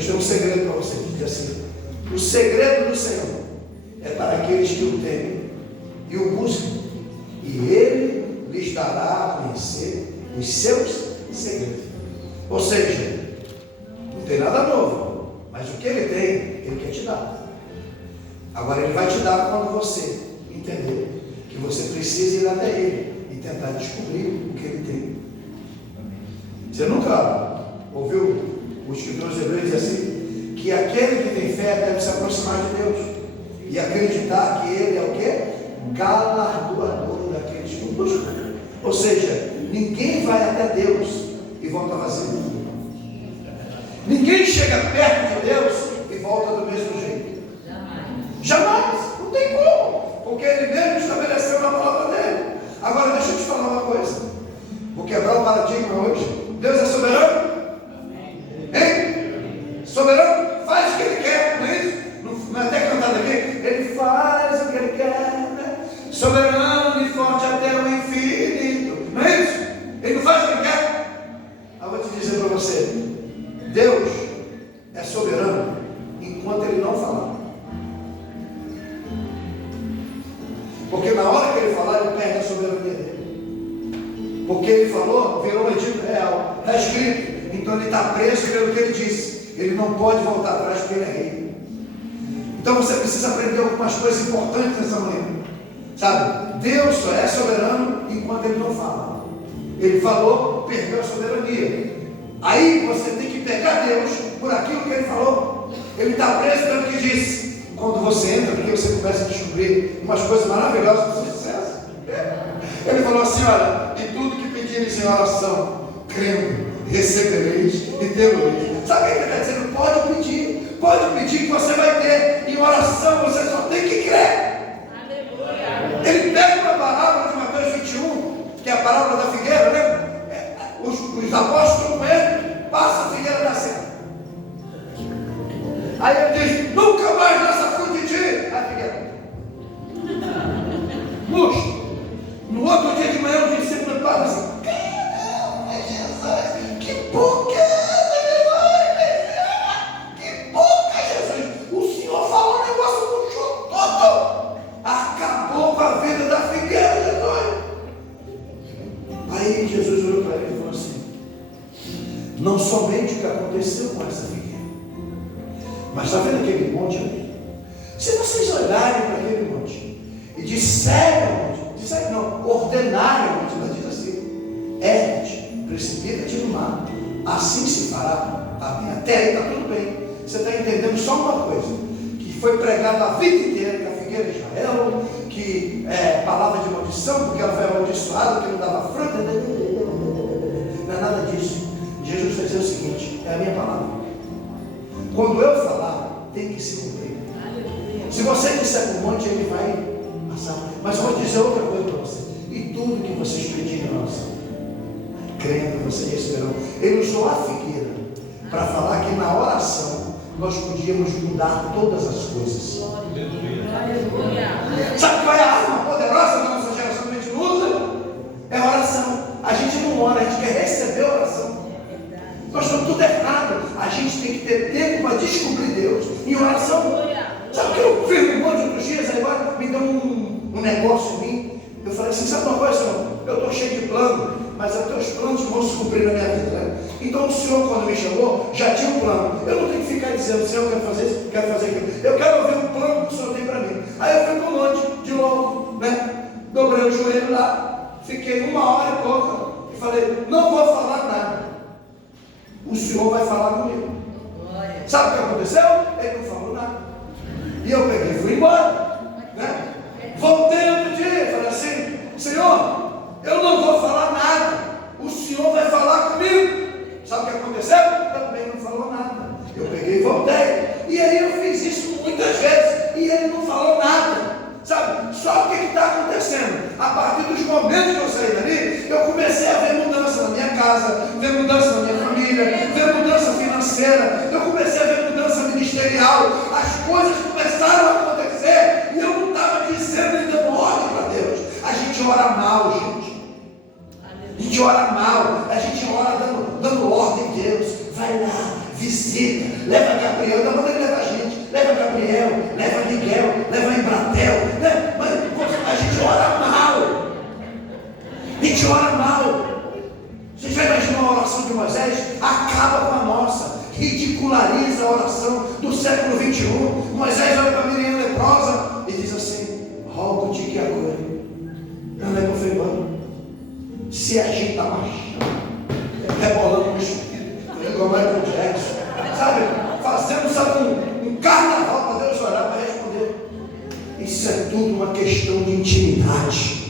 Deus tem um segredo para você. Diz assim: o segredo do Senhor é para aqueles que o temem e o buscam, e Ele lhes dará a conhecer os seus segredos. Ou seja, não tem nada novo, mas o que Ele tem, Ele quer te dar. Agora Ele vai te dar quando você entender que você precisa ir até Ele e tentar descobrir o que Ele tem. Você nunca ouviu o escritor dos Hebreus dizer assim, que aquele que tem fé deve se aproximar de Deus e acreditar que Ele é o quê? Galardoador daqueles que o buscam. Ou seja, ninguém vai até Deus e volta vazio. Ninguém chega perto de Deus e volta do mesmo jeito. Jamais. Não tem como. Porque Ele mesmo estabeleceu na palavra dele. Agora deixa eu te falar uma coisa. Vou quebrar o paradigma hoje. Deus é soberano? Hein? Soberano? Faz o que Ele quer, não é isso? Não é até cantado aqui? Ele faz o que Ele quer, né? Soberano e forte até o infinito. Não é isso? Ele não faz o que Ele quer? Eu vou te dizer para você. Deus é soberano enquanto Ele não falar. Porque na hora que Ele falar, Ele perde a soberania dele. Porque Ele falou, virou um edito real. Está escrito. Então Ele está preso pelo que Ele disse. Ele não pode voltar atrás porque Ele é rei. Então você precisa aprender algumas coisas importantes nessa manhã. Sabe? Deus só é soberano enquanto Ele não fala. Ele falou, perdeu a soberania. Aí você tem que pegar Deus por aquilo que Ele falou. Ele está preso pelo que disse. Quando você entra, porque você começa a descobrir umas coisas maravilhosas do seu sucesso. Ele falou assim: olha, e tudo que pedires em oração, crendo, recebereis e tereis. Sabe o que Ele está dizendo? Pode pedir que você vai ter. Em oração você só tem que crer. Aleluia. Ele pega uma parábola de Mateus 21, que é a parábola da figueira, né? Os apóstolos estão com ele, passa a figueira da serra. Aí ele diz: nunca mais nasça fruto de ti, a figueira. Murcha. No outro dia de manhã, o discípulo fala assim: é Jesus, que boca é essa, Jesus? Que boca, Jesus? O Senhor falou um negócio murchou todo. Acabou com a vida da figueira, Jesus. Aí Jesus olhou para ele e falou assim: não somente o que aconteceu com essa figueira, mas está vendo aquele monte ali? Se vocês olharem para aquele monte e disserem ao monte, ordenarem ao monte, ela diz assim: ergue-te, precipita-te no mar, assim se fará. Amém. Até aí está tudo bem. Você está entendendo só uma coisa, que foi pregado a vida inteira, que a figueira é Israel, que é palavra de maldição, porque ela foi amaldiçoada, que não dava fruta. Não é nada disso. Jesus vai dizer o seguinte: é a minha palavra. Quando eu falar, tem que se cumprir. Se você disser para o monte, ele vai passar. Mas eu vou dizer outra coisa para você: e tudo que vocês pedirem em oração, crendo que vocês receberão. Ele usou a figueira para falar que na oração nós podíamos mudar todas as coisas. Sabe qual é a arma poderosa da nossa geração que a gente não usa? É a oração. A gente não ora, a gente quer receber a oração. Nós estamos tudo errado. A gente tem que ter tempo para descobrir Deus em oração. Sabe o que eu fiz um monte de outros dias? Aí agora me deu um negócio em mim. Eu falei assim: sabe uma coisa, Senhor? Eu estou cheio de plano, mas os teus planos vão se cumprir na minha vida, né? Então o Senhor, quando me chamou, já tinha um plano. Eu não tenho que ficar dizendo: Senhor, eu quero fazer isso, quero fazer aquilo. Eu quero ouvir o plano que o Senhor tem para mim. Aí eu fui para o monte de novo, né? Dobrei o joelho lá, fiquei 1 hora e pouca e falei: não vou falar nada. O Senhor vai falar comigo. Sabe o que aconteceu? Ele não falou nada. E eu peguei e fui embora, né? Voltei outro dia e falei assim: Senhor, eu não vou falar nada. O Senhor vai falar comigo. Sabe o que aconteceu? Também não falou nada. Eu peguei e voltei. E aí eu fiz isso muitas vezes e ele não falou nada. Sabe? Só o que está acontecendo? A partir dos momentos que eu saí dali, eu comecei a ver mudança na minha casa, ver mudança na minha família, ver mudança financeira, eu comecei a ver mudança ministerial. As coisas começaram a acontecer e eu não estava dizendo e dando ordem para Deus. A gente ora mal, gente. A gente ora mal, a gente ora dando ordem a Deus. Vai lá, visita, leva Gabriel, ainda manda ele levar a gente. Leva Gabriel, leva Miguel, leva Embratel. Mas a gente ora mal. A gente ora mal. Você já imaginou a oração de Moisés? Acaba com a nossa. Ridiculariza a oração do século 21. Moisés olha para a Miriam leprosa e diz assim: rogo-te que agora não leva o freibano, se agita marchando, rebolando no espírito, igual Michael Jackson, sabe? Fazendo, sabe, um carnaval para Deus orar, para responder. Isso é tudo uma questão de intimidade.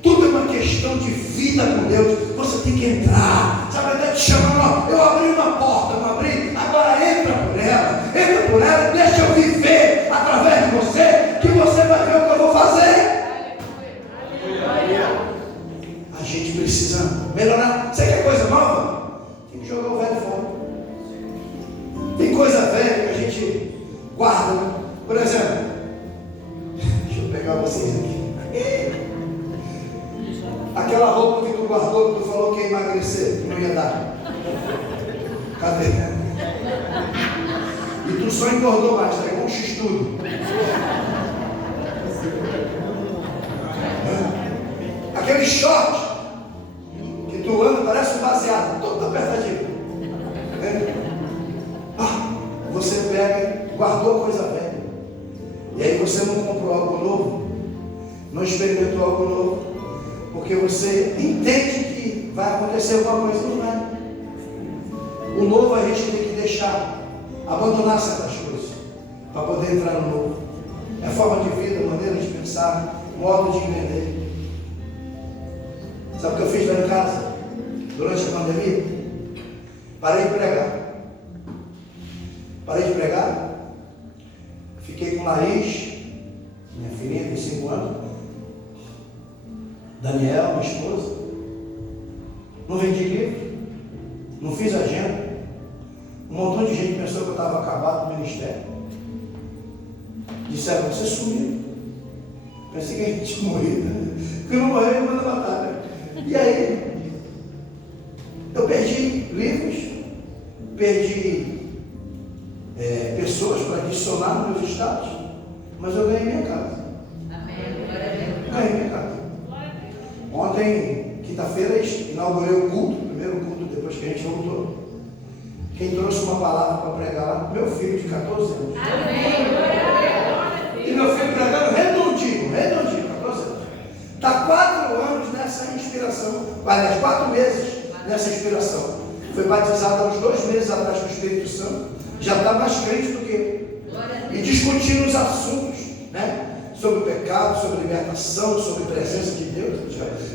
Tudo é uma questão de vida com Deus. Você tem que entrar, sabe? Deus te chamando. Eu abri uma porta, não abri? Agora entra por ela, deixa eu viver através de você, que você vai ver o que eu vou fazer. A gente precisa melhorar. Você quer coisa nova? Tem que jogar o velho fora. Tem coisa velha que a gente guarda, né? Por exemplo, deixa eu pegar vocês aqui. Aquela roupa que tu guardou, que tu falou que ia emagrecer, que não ia dar. Cadê? E tu só engordou mais, tá igual um x-tudo. Aquele short que tu anda, parece um baseado, todo apertadinho. Você pega, guardou coisa velha. E aí você não comprou algo novo, não experimentou algo novo. Porque você entende que vai acontecer alguma coisa, não vai. O novo a gente tem que deixar, abandonar certas coisas, para poder entrar no novo. É forma de vida, maneira de pensar, modo de entender. Sabe o que eu fiz lá em casa, durante a pandemia? Parei de pregar, fiquei com Laís, minha filhinha tem 5 anos, Daniel, minha esposa. Não vendi livro, não fiz agenda. Um montão de gente pensou que eu estava acabado no ministério. Disseram: você sumiu. Pensei que a gente tinha morrido, né? Porque não morreu, eu mando matar, né? E aí, eu perdi livros, perdi pessoas para adicionar nos meus status, mas eu ganhei minha casa. Ganhei minha casa. Ontem, quinta-feira, inaugurei o culto, o primeiro culto depois que a gente voltou. Quem trouxe uma palavra para pregar lá? Meu filho de 14 anos. E meu filho pregando redondinho, 14 anos. Está 4 anos nessa inspiração, aliás, 4 meses nessa inspiração. Foi batizado há uns 2 meses atrás com o Espírito Santo. Já está mais crente do que eu. E discutindo os assuntos, né? Sobre o pecado, sobre libertação, sobre a presença de Deus,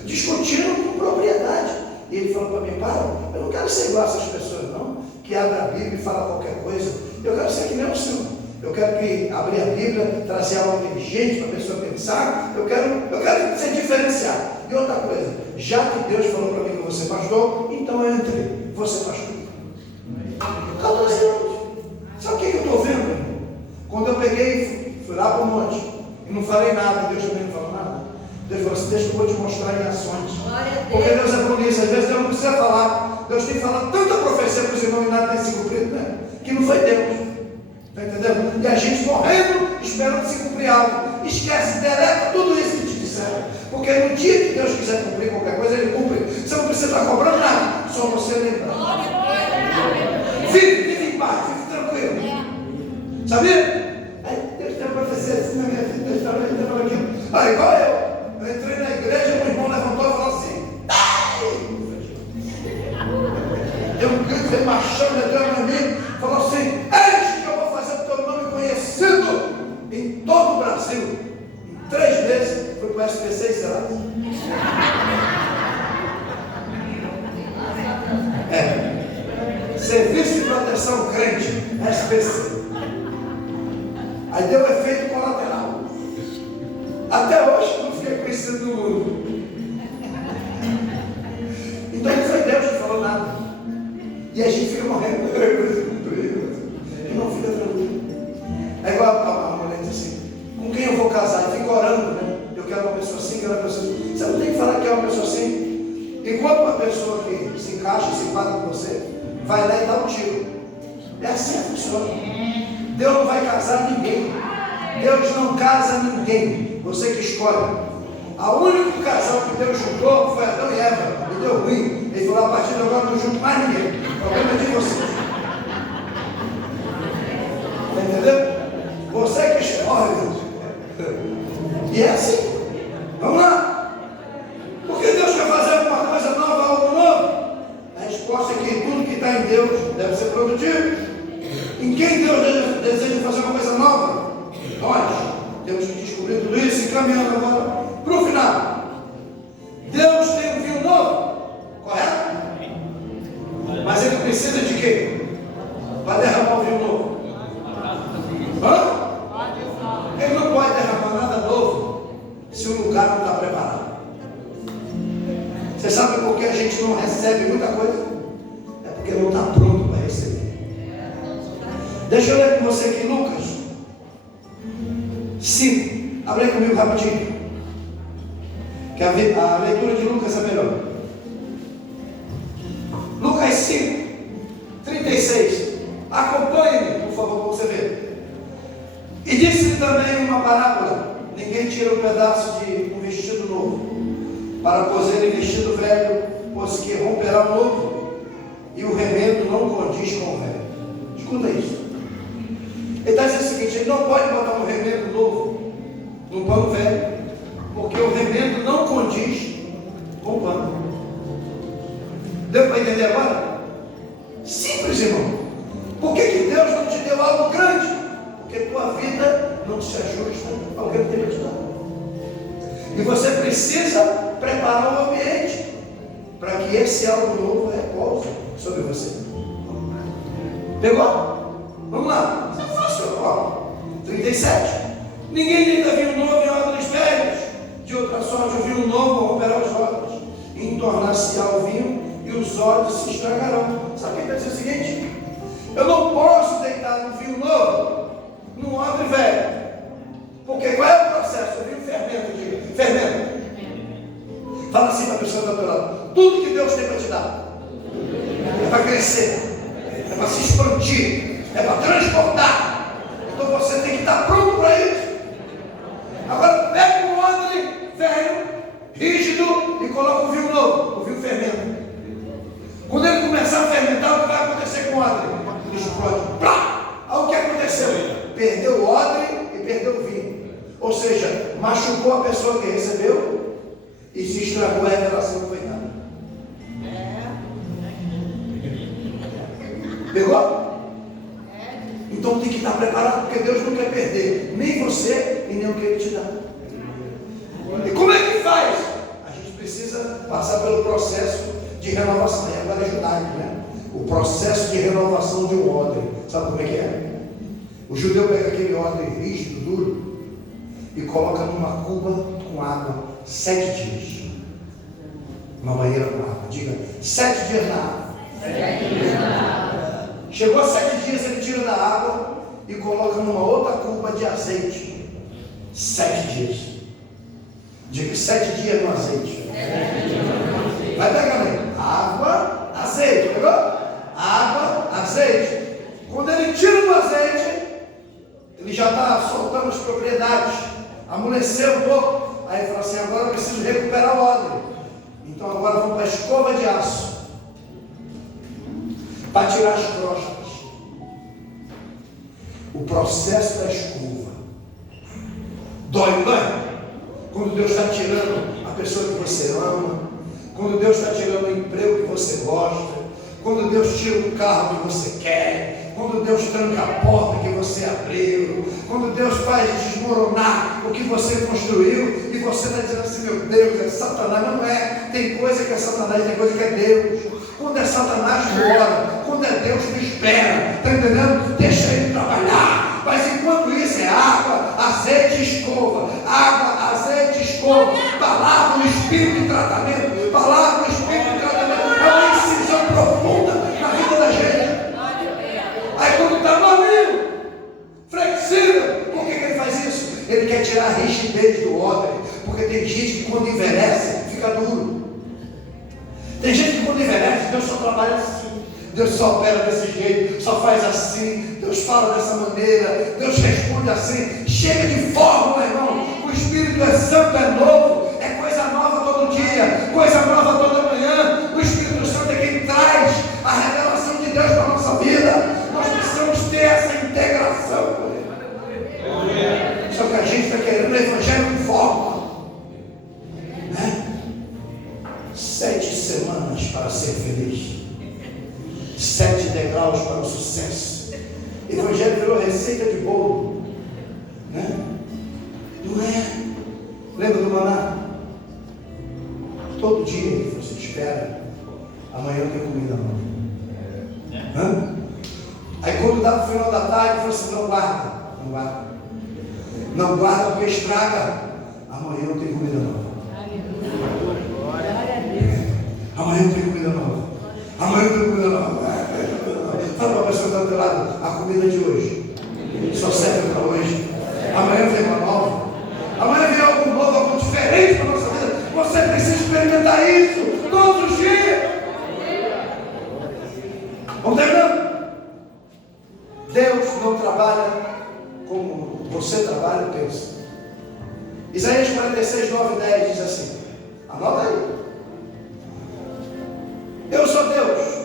discutindo com propriedade. E ele falou para mim: pai, eu não quero ser igual a essas pessoas não, que abrem a Bíblia e falam qualquer coisa. Eu quero ser que nem o senhor. Eu quero que abrir a Bíblia, trazer algo inteligente para a pessoa pensar. Eu quero ser diferenciado. E outra coisa, já que Deus falou para mim que você é pastor, então eu entrei, você é pastor. 14 anos. Sabe o que eu estou vendo, irmão? Quando eu peguei, fui lá para o monte e não falei nada, Deus também não falou nada. Deus falou assim: deixa que eu vou te mostrar em ações. Porque Deus é promessa, às vezes Deus não precisa falar. Deus tem falado tanta profecia para os irmãos e nada tem se cumprido, né? Que não foi Deus. Está entendendo? E a gente morrendo, esperando se cumprir algo. Esquece, deleta tudo isso que te disseram. Porque no dia que Deus quiser cumprir qualquer coisa, Ele cumpre. Você não precisa estar cobrando nada, só você lembrar. Vive em paz, vive tranquilo. Sabia? Aí Deus tem uma profecia assim na minha vida, Deus está falando aqui. Ah, igual eu entrei na igreja, meu irmão levantou e falou assim: deu um grito, veio marchando, entrou para mim, falou assim: eis que eu vou fazer o teu nome conhecido em todo o Brasil. Em 3 meses, foi para o SPC e Serasa. Serviço de Proteção Crente, SPC. Aí deu efeito colateral. Até hoje não fiquei conhecido no mundo. Então não foi Deus que falou nada. E a gente fica morrendo. E não fica tranquilo. É igual a mulher diz assim: com quem eu vou casar? E fica orando, né? Eu quero uma pessoa assim, quero uma pessoa assim. Você não tem que falar que é uma pessoa assim. Enquanto uma pessoa que se encaixa, se paga com você, vai lá e dá um tiro. É assim que funciona. Deus não vai casar ninguém. Deus não casa ninguém. Você que escolhe. O único casal que Deus juntou foi Adão e Eva. E deu ruim. Ele falou: a partir de agora não junto mais ninguém. O problema é de vocês. Entendeu? Você que escolhe. E é assim. Vamos lá. Por que Deus quer fazer alguma coisa nova, algo novo? A resposta é que tudo que está em Deus deve ser produtivo. Em quem Deus deseja fazer uma coisa nova? Nós temos que descobrir tudo isso e caminhando agora para o final. Deus tem um vinho novo, correto? Mas ele precisa de quê? Para derramar o vinho novo. Hã? Ele não pode derramar nada novo se o lugar não está preparado. Você sabe por que a gente não recebe muita coisa? É porque não está pronto para receber. Deixa eu ler com você aqui Lucas 5. Abre aí comigo rapidinho. Que a leitura de Lucas é melhor. Lucas 5, 36. Acompanhe-me, por favor, para você ver. E disse também uma parábola: ninguém tira um pedaço de um vestido novo para coser em vestido velho, pois que romperá o novo, e o remendo não condiz com o velho. Escuta isso. Ele está dizendo o seguinte: ele não pode botar um remendo novo no pano velho, porque o remendo não condiz com o pano. Deu para entender agora? Simples, irmão. Por que Deus não te deu algo grande? Porque tua vida não se ajusta ao que Ele tem para te dar. E você precisa preparar o ambiente para que esse algo novo repouse sobre você. Pegou? Vamos lá. Isso é fácil. Ó. 37. Ninguém ainda viu novo em odres velhos. De outra sorte, o vinho novo romperá os odres, e entornar-se-á o vinho, e os odres se estragarão. Sabe quem está dizendo o seguinte? Eu não posso deitar no vinho novo num odre velho. Porque qual é o processo? O vinho fermenta, diga. Fermenta. Fala assim para a pessoa do outro lado: tudo que Deus tem para te dar é para crescer, é para se expandir, é para transportar. Então você tem que estar pronto para isso. Agora pega um odre velho, rígido, e coloca um vinho novo. O vinho fermenta. Quando ele começar a fermentar, o que vai acontecer com o odre? Ele explode. Plá! Aí o que aconteceu? Perdeu o odre e perdeu o vinho. Ou seja, machucou a pessoa que recebeu e se estragou a revelação que foi dada. Pegou? Então tem que estar preparado, porque Deus não quer perder nem você e nem o que Ele te dá. E como é que faz? A gente precisa passar pelo processo de renovação. E agora é judaico, né? O processo de renovação de um odre. Sabe como é que é? O judeu pega aquele odre rígido, duro, e coloca numa cuba com água 7 dias. Uma banheira com água. Diga, 7 dias na água. 7 dias na água. Chegou a 7 dias, ele tira da água e coloca numa outra cuba de azeite. 7 dias. Diga, 7 dias no azeite. Vai pegando aí. Água, azeite. Pegou? Água, azeite. Quando ele tira do azeite, ele já está soltando as propriedades. Amoleceu um pouco. Aí ele fala assim: agora eu preciso recuperar o odre. Então agora vamos para a escova de aço para tirar as crostas. O processo da escova dói, não dói? Quando Deus está tirando a pessoa que você ama, quando Deus está tirando o emprego que você gosta, quando Deus tira o carro que você quer, quando Deus tranca a porta que você abriu, quando Deus faz desmoronar o que você construiu, e você está dizendo assim: meu Deus, é Satanás. Não é. Tem coisa que é Satanás, tem coisa que é Deus. Quando é Satanás, bora. Quando é Deus, me espera. Está entendendo? Deixa ele trabalhar. Mas enquanto isso é água, azeite e escova. Água, azeite e escova. Palavra, o Espírito de tratamento. Palavra, o Espírito de tratamento. É uma incisão profunda na vida da gente. Aí quando está maninho, flexível, por que ele faz isso? Ele quer tirar a rigidez do odre. Porque tem gente que quando envelhece, fica duro. Tem gente que quando envelhece, Deus só trabalha assim. Deus só opera desse jeito, só faz assim, Deus fala dessa maneira, Deus responde assim. Chega de fórmula, irmão. O Espírito é santo, é novo, é coisa nova todo dia, coisa nova toda manhã. O Espírito Santo é quem traz a revelação de Deus para a nossa vida. Nós precisamos ter essa integração com Ele. Só que a gente está querendo o Evangelho em fórmula, né? 7 semanas para ser feliz, 7 degraus para o sucesso. Evangelho virou receita de bolo, né? Não é? Lembra do maná? Todo dia você espera, amanhã tem comida nova. Aí quando dá para o final da tarde, você assim, não guarda, não guarda. Não guarda porque estraga. Amanhã não tem comida nova. Amanhã não tem comida nova. Amanhã não tem comida nova. Fala para a pessoa que está do teu lado, a comida de hoje só serve para hoje. Amanhã vem uma nova. Amanhã vem algo novo, algo diferente para a nossa vida. Você precisa experimentar isso todos os dias. Vamos terminando? Deus não trabalha como você trabalha e pensa. Isaías 46, 9 e 10 diz assim. Anota aí. Eu sou Deus,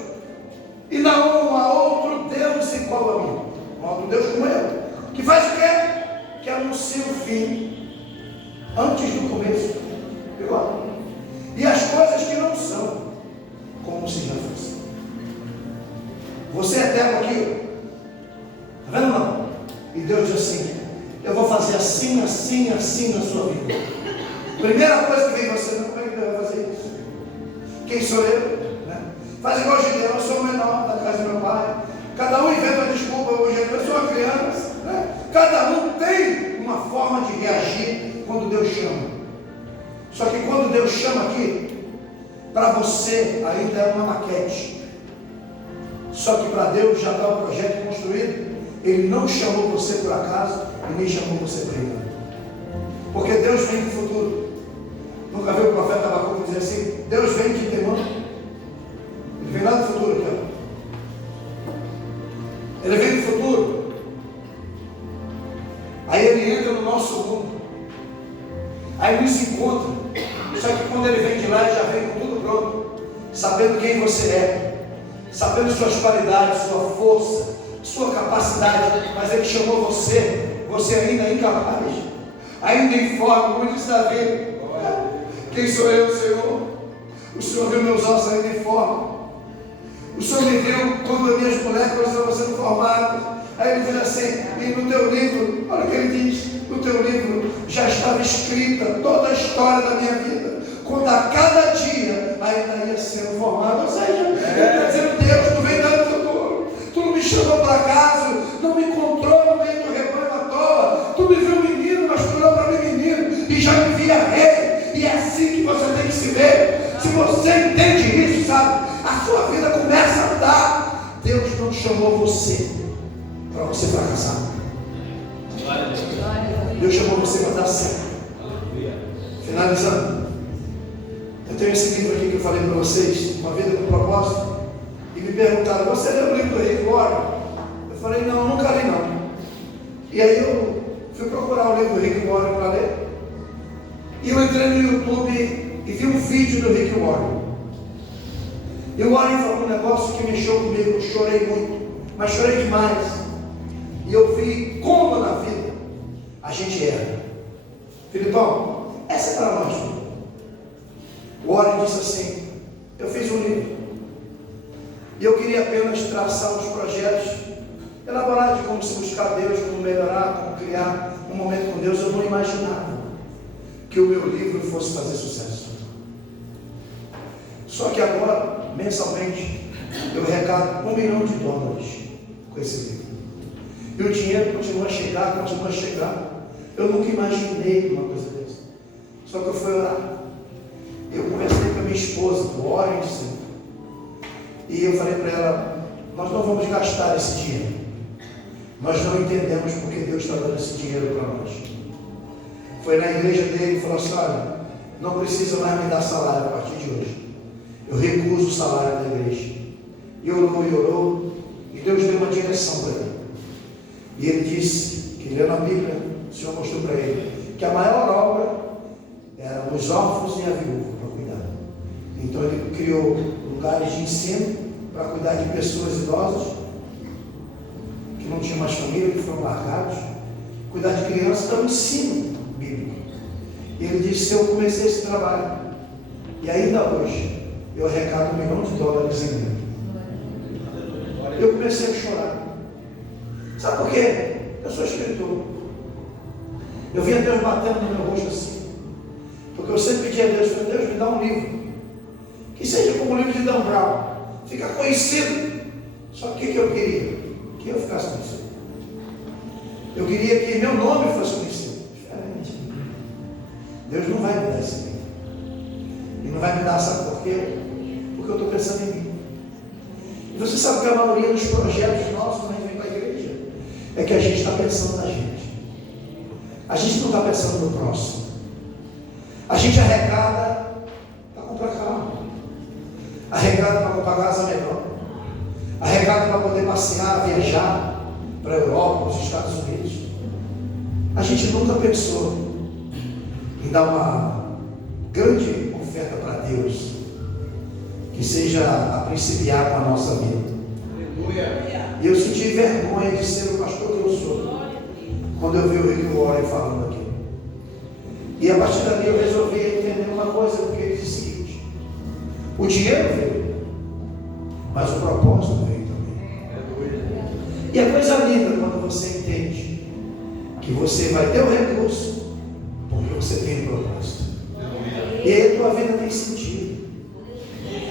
e não há outro Deus igual a mim. Não há outro Deus como eu. Que faz o quê? Que anuncia o fim antes do começo. Igual. E as coisas que não são como se já fossem. Você é eterno aqui. Está vendo não? E Deus diz assim: eu vou fazer assim, assim, assim na sua vida. Primeira coisa que vem você, como é que Deus vai fazer isso? Quem sou eu? Faz igual a Gideão, eu sou o menor da casa do meu pai. Cada um inventa uma desculpa, hoje eu sou uma criança, né? Cada um tem uma forma de reagir quando Deus chama. Só que quando Deus chama aqui, para você ainda é uma maquete. Só que para Deus já está o projeto construído. Ele não chamou você por acaso e nem chamou você para engano. Porque Deus vem do futuro. Nunca viu o profeta Abacuque dizer assim: Deus vem de temor. Ele vem lá do futuro, aqui, ó. Ele vem do futuro. Aí ele entra no nosso mundo. Aí nos encontra. Só que quando ele vem de lá, ele já vem com tudo pronto. Sabendo quem você é. Sabendo suas qualidades, sua força, sua capacidade. Mas ele chamou você. Você ainda é incapaz. Ainda informe, como disse Davi. Quem sou eu, Senhor? O Senhor viu meus ossos ainda em forma. O Senhor me viu quando as minhas moléculas estavam sendo formadas. Aí ele diz assim: e no teu livro, olha o que ele diz: no teu livro já estava escrita toda a história da minha vida, quando a cada dia ainda ia sendo formado. Ou seja, ele está dizendo: Deus, tu vem dando futuro, tu não me chamou para acaso, não me encontrou no meio do rebanho à toa, tu me viu menino, mas tu olhou para mim menino e já me via rei. E é assim que você tem que se ver. Se você entende isso, sabe, a sua vida começa a andar. Deus não chamou você para você fracassar. Deus chamou você para dar certo. Finalizando, eu tenho esse livro aqui que eu falei para vocês, Uma Vida com Propósito. E me perguntaram: você leu o livro do Rick Warren? Eu falei: não, nunca li não. E aí eu fui procurar o livro do Rick Warren para ler. E eu entrei no YouTube e vi um vídeo do Rick Warren. E o Warren falou um negócio que mexeu comigo. Eu chorei muito, mas chorei demais. E eu vi como na vida a gente erra. Filipão, essa é para nós. O Warren disse assim: eu fiz um livro e eu queria apenas traçar os projetos, elaborar de como se buscar Deus, como melhorar, como criar um momento com Deus. Eu não imaginava que o meu livro fosse fazer sucesso. Só que agora, mensalmente, eu arrecado $1 milhão com esse livro. E o dinheiro continua a chegar. Eu nunca imaginei uma coisa dessa. Só que eu fui orar. Eu conversei com a minha esposa, Warren, e eu falei para ela: nós não vamos gastar esse dinheiro. Nós não entendemos porque Deus está dando esse dinheiro para nós. Foi na igreja dele e falou assim: olha, não precisa mais me dar salário a partir de hoje. Eu recuso o salário da igreja. E orou, e Deus deu uma direção para ele. E ele disse, que lendo a Bíblia, o Senhor mostrou para ele, que a maior obra era os órfãos e a viúva para cuidar. Então ele criou lugares de ensino para cuidar de pessoas idosas, que não tinham mais família, que foram largados, cuidar de crianças, então ensino bíblico. E ele disse, eu comecei esse trabalho, e ainda hoje, eu arrecado $1 milhão em mim. Eu comecei a chorar. Sabe por quê? Eu sou escritor. Eu via Deus batendo no meu rosto assim. Porque eu sempre pedi a Deus, falei, Deus, me dá um livro. Que seja como o livro de Dan Brown. Fica conhecido. Só que o que eu queria? Que eu ficasse conhecido. Eu queria que meu nome fosse conhecido. Diferente. Deus não vai me dar esse livro. Ele não vai me dar, sabe por quê? Porque eu estou pensando em mim. E você sabe que a maioria dos projetos nossos, quando a gente vem para a igreja, é que a gente está pensando na gente. A gente não está pensando no próximo. A gente arrecada para comprar carro, arrecada para comprar casa melhor, arrecada para poder passear, viajar para a Europa, para os Estados Unidos. A gente nunca pensou em dar uma grande oferta para Deus, que seja a principiar com a nossa vida. E eu senti vergonha de ser o pastor que eu sou, quando eu vi o Rick Warren falando aqui. E a partir dali eu resolvi entender uma coisa, porque ele disse o seguinte: o dinheiro veio, mas o propósito veio também. E a coisa linda quando você entende que você vai ter o recurso, porque você tem o propósito. E aí a tua vida tem sentido.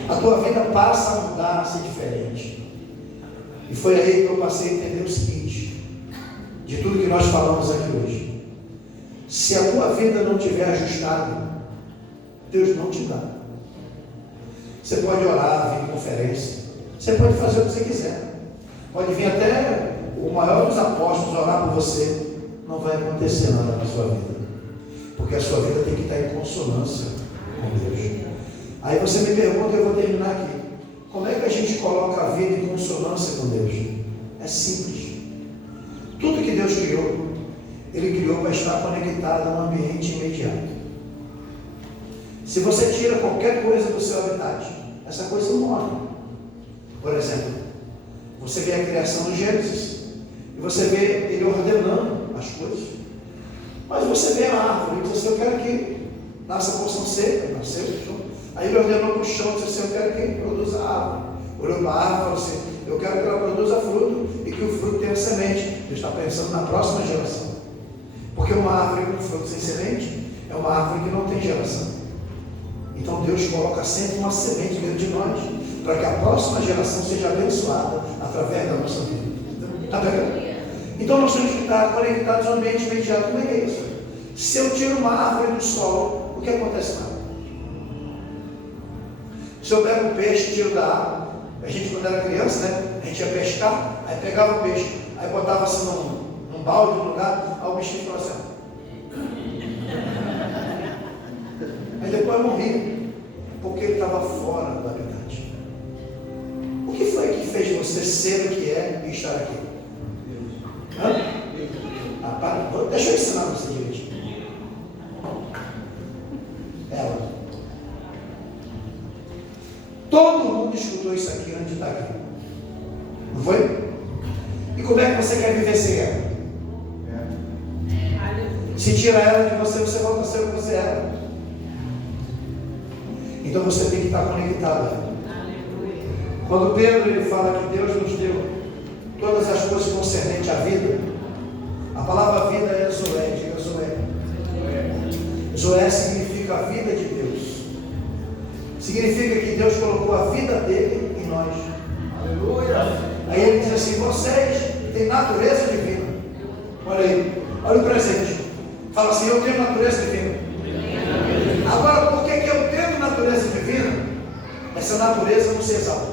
A tua vida passa a mudar, a ser diferente. E foi aí que eu passei a entender o seguinte, de tudo que nós falamos aqui hoje: se a tua vida não estiver ajustada, Deus não te dá. Você pode orar, vir em conferência, você pode fazer o que você quiser, pode vir até o maior dos apóstolos orar por você, não vai acontecer nada na sua vida, porque a sua vida tem que estar em consonância com Deus. Aí você me pergunta, eu vou terminar aqui: como é que a gente coloca a vida em consonância com Deus? É simples. Tudo que Deus criou, Ele criou para estar conectado a um ambiente imediato. Se você tira qualquer coisa do seu habitat, essa coisa morre. Por exemplo, você vê a criação do Gênesis, e você vê Ele ordenando as coisas. Mas você vê a árvore, e diz assim: eu quero que nasça porção seca, nasceu. Aí Ele ordenou para o chão, disse assim: eu quero que produza árvore. Olhou para a árvore e falou assim: eu quero que ela produza fruto e que o fruto tenha semente. Deus está pensando na próxima geração. Porque uma árvore com fruto sem semente é uma árvore que não tem geração. Então Deus coloca sempre uma semente dentro de nós, para que a próxima geração seja abençoada através da nossa vida. Está vendo? Então nós temos que estar conectados ao ambiente imediato. Como é que é isso? Se eu tiro uma árvore do solo, o que acontece com ela? Se eu pego um peixe e tiro da água, a gente quando era criança, né, a gente ia pescar, aí pegava o peixe, aí botava assim num balde, num lugar, aí o bichinho ficava assim. Aí depois morria, porque ele estava fora do habitat. O que foi que fez você ser o que é e estar aqui? Deixa eu ensinar você direitinho. Ela. Todo mundo escutou isso aqui antes de estar aqui. Não foi? E como é que você quer viver sem ela? Se tira ela de você, você volta a ser o que você era. Então você tem que estar conectado. Quando Pedro ele fala que Deus nos deu todas as coisas concernentes à vida, a palavra vida é Zoé, diga Zoé. Zoé significa a vida de Deus. Significa que Deus colocou a vida dele em nós. Aleluia. Aí ele diz assim: vocês têm natureza divina. Olha aí, olha o presente. Fala assim: eu tenho natureza divina. Agora, por que eu tenho natureza divina? Essa natureza não se exalta.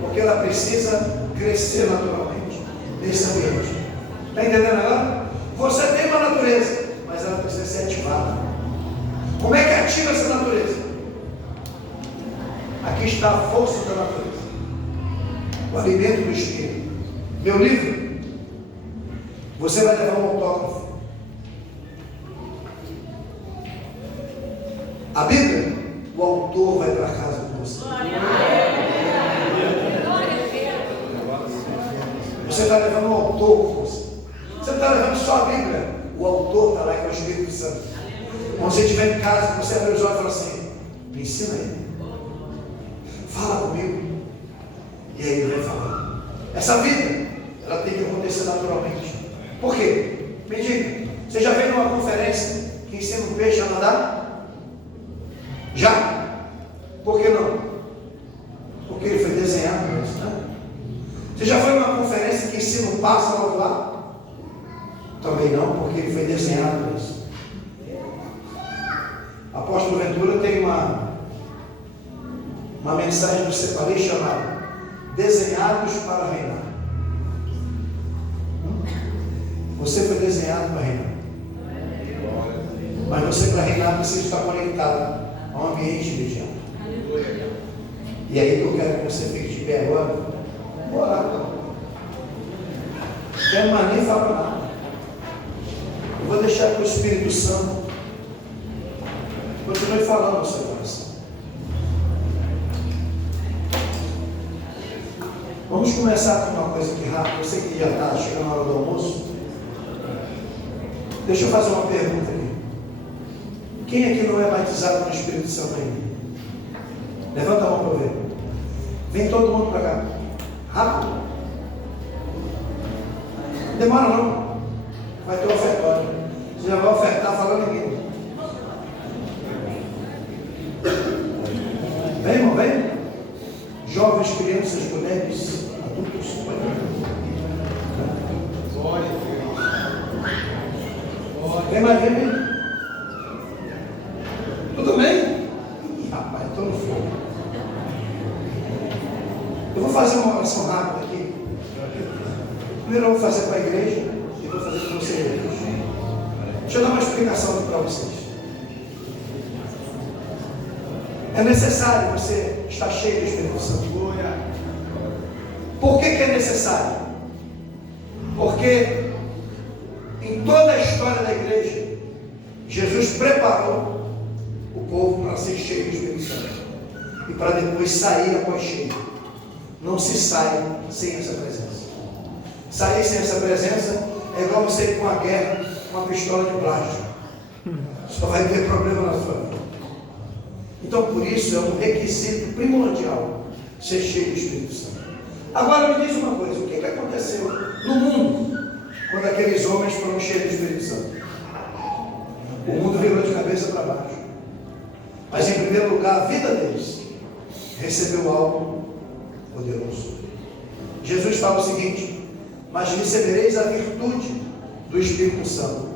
Porque ela precisa crescer naturalmente nesse ambiente. Está entendendo agora? Você tem uma natureza, mas ela precisa ser ativada. Como é que ativa essa natureza? Aqui está a força da Meu livro, você vai levar um autógrafo. A Bíblia, o autor vai para casa com você. Você está levando um autor com você. Você não está levando só a Bíblia. O autor está lá, que é o Espírito Santo. Quando você estiver em casa, você abre os olhos e fala assim: me ensina aí. Fala comigo. E aí ele vai falar. Essa vida, ela tem que acontecer naturalmente. Por quê? Me diga, você já veio numa conferência que ensina um peixe a nadar? Já? Por que não? Porque ele foi desenhado para isso, né? Você já foi numa conferência que ensina um pássaro a voar? Também não, porque ele foi desenhado para isso. Apóstolo Ventura tem uma mensagem do Cepalei chamada Desenhados para Reinar. Você foi desenhado para reinar. Mas você, para reinar, precisa estar conectado a um ambiente imediato. E aí que eu quero que você fique de pé agora. Vamos orar. Não quero mais nem falar nada. Eu vou deixar que o Espírito Santo continue falando no seu coração. Vamos começar com uma coisa aqui rápida. Eu sei que já está chegando a hora do almoço. Deixa eu fazer uma pergunta aqui. Quem aqui não é batizado no Espírito Santo ainda? Levanta a mão para eu ver. Vem todo mundo para cá. Rápido. Não demora não. Vai ter um ofertório. Você já vai ofertar falando em língua. Vem, irmão, vem. Jovens, crianças, mulheres, adultos. Vem mais, vem. Tudo bem? Ih, rapaz, estou no fogo. Eu vou fazer uma oração rápida aqui. Primeiro eu vou fazer para a igreja e vou fazer para vocês. Deixa eu dar uma explicação para vocês. É necessário você estar cheio do Espírito Santo. Por que é necessário? Porque em toda a história da igreja, Jesus preparou o povo para ser cheio do Espírito Santo e para depois sair após cheio. Não se sai sem essa presença. Sair sem essa presença é igual você ir com uma guerra com uma pistola de plástico. Só vai ter problema na sua vida. Então, por isso, é um requisito primordial ser cheio do Espírito Santo. Agora, me diz uma coisa: o que aconteceu no mundo quando aqueles homens foram cheios do Espírito Santo? O mundo virou de cabeça para baixo. Mas, em primeiro lugar, a vida deles recebeu algo poderoso. Jesus fala o seguinte: mas recebereis a virtude do Espírito Santo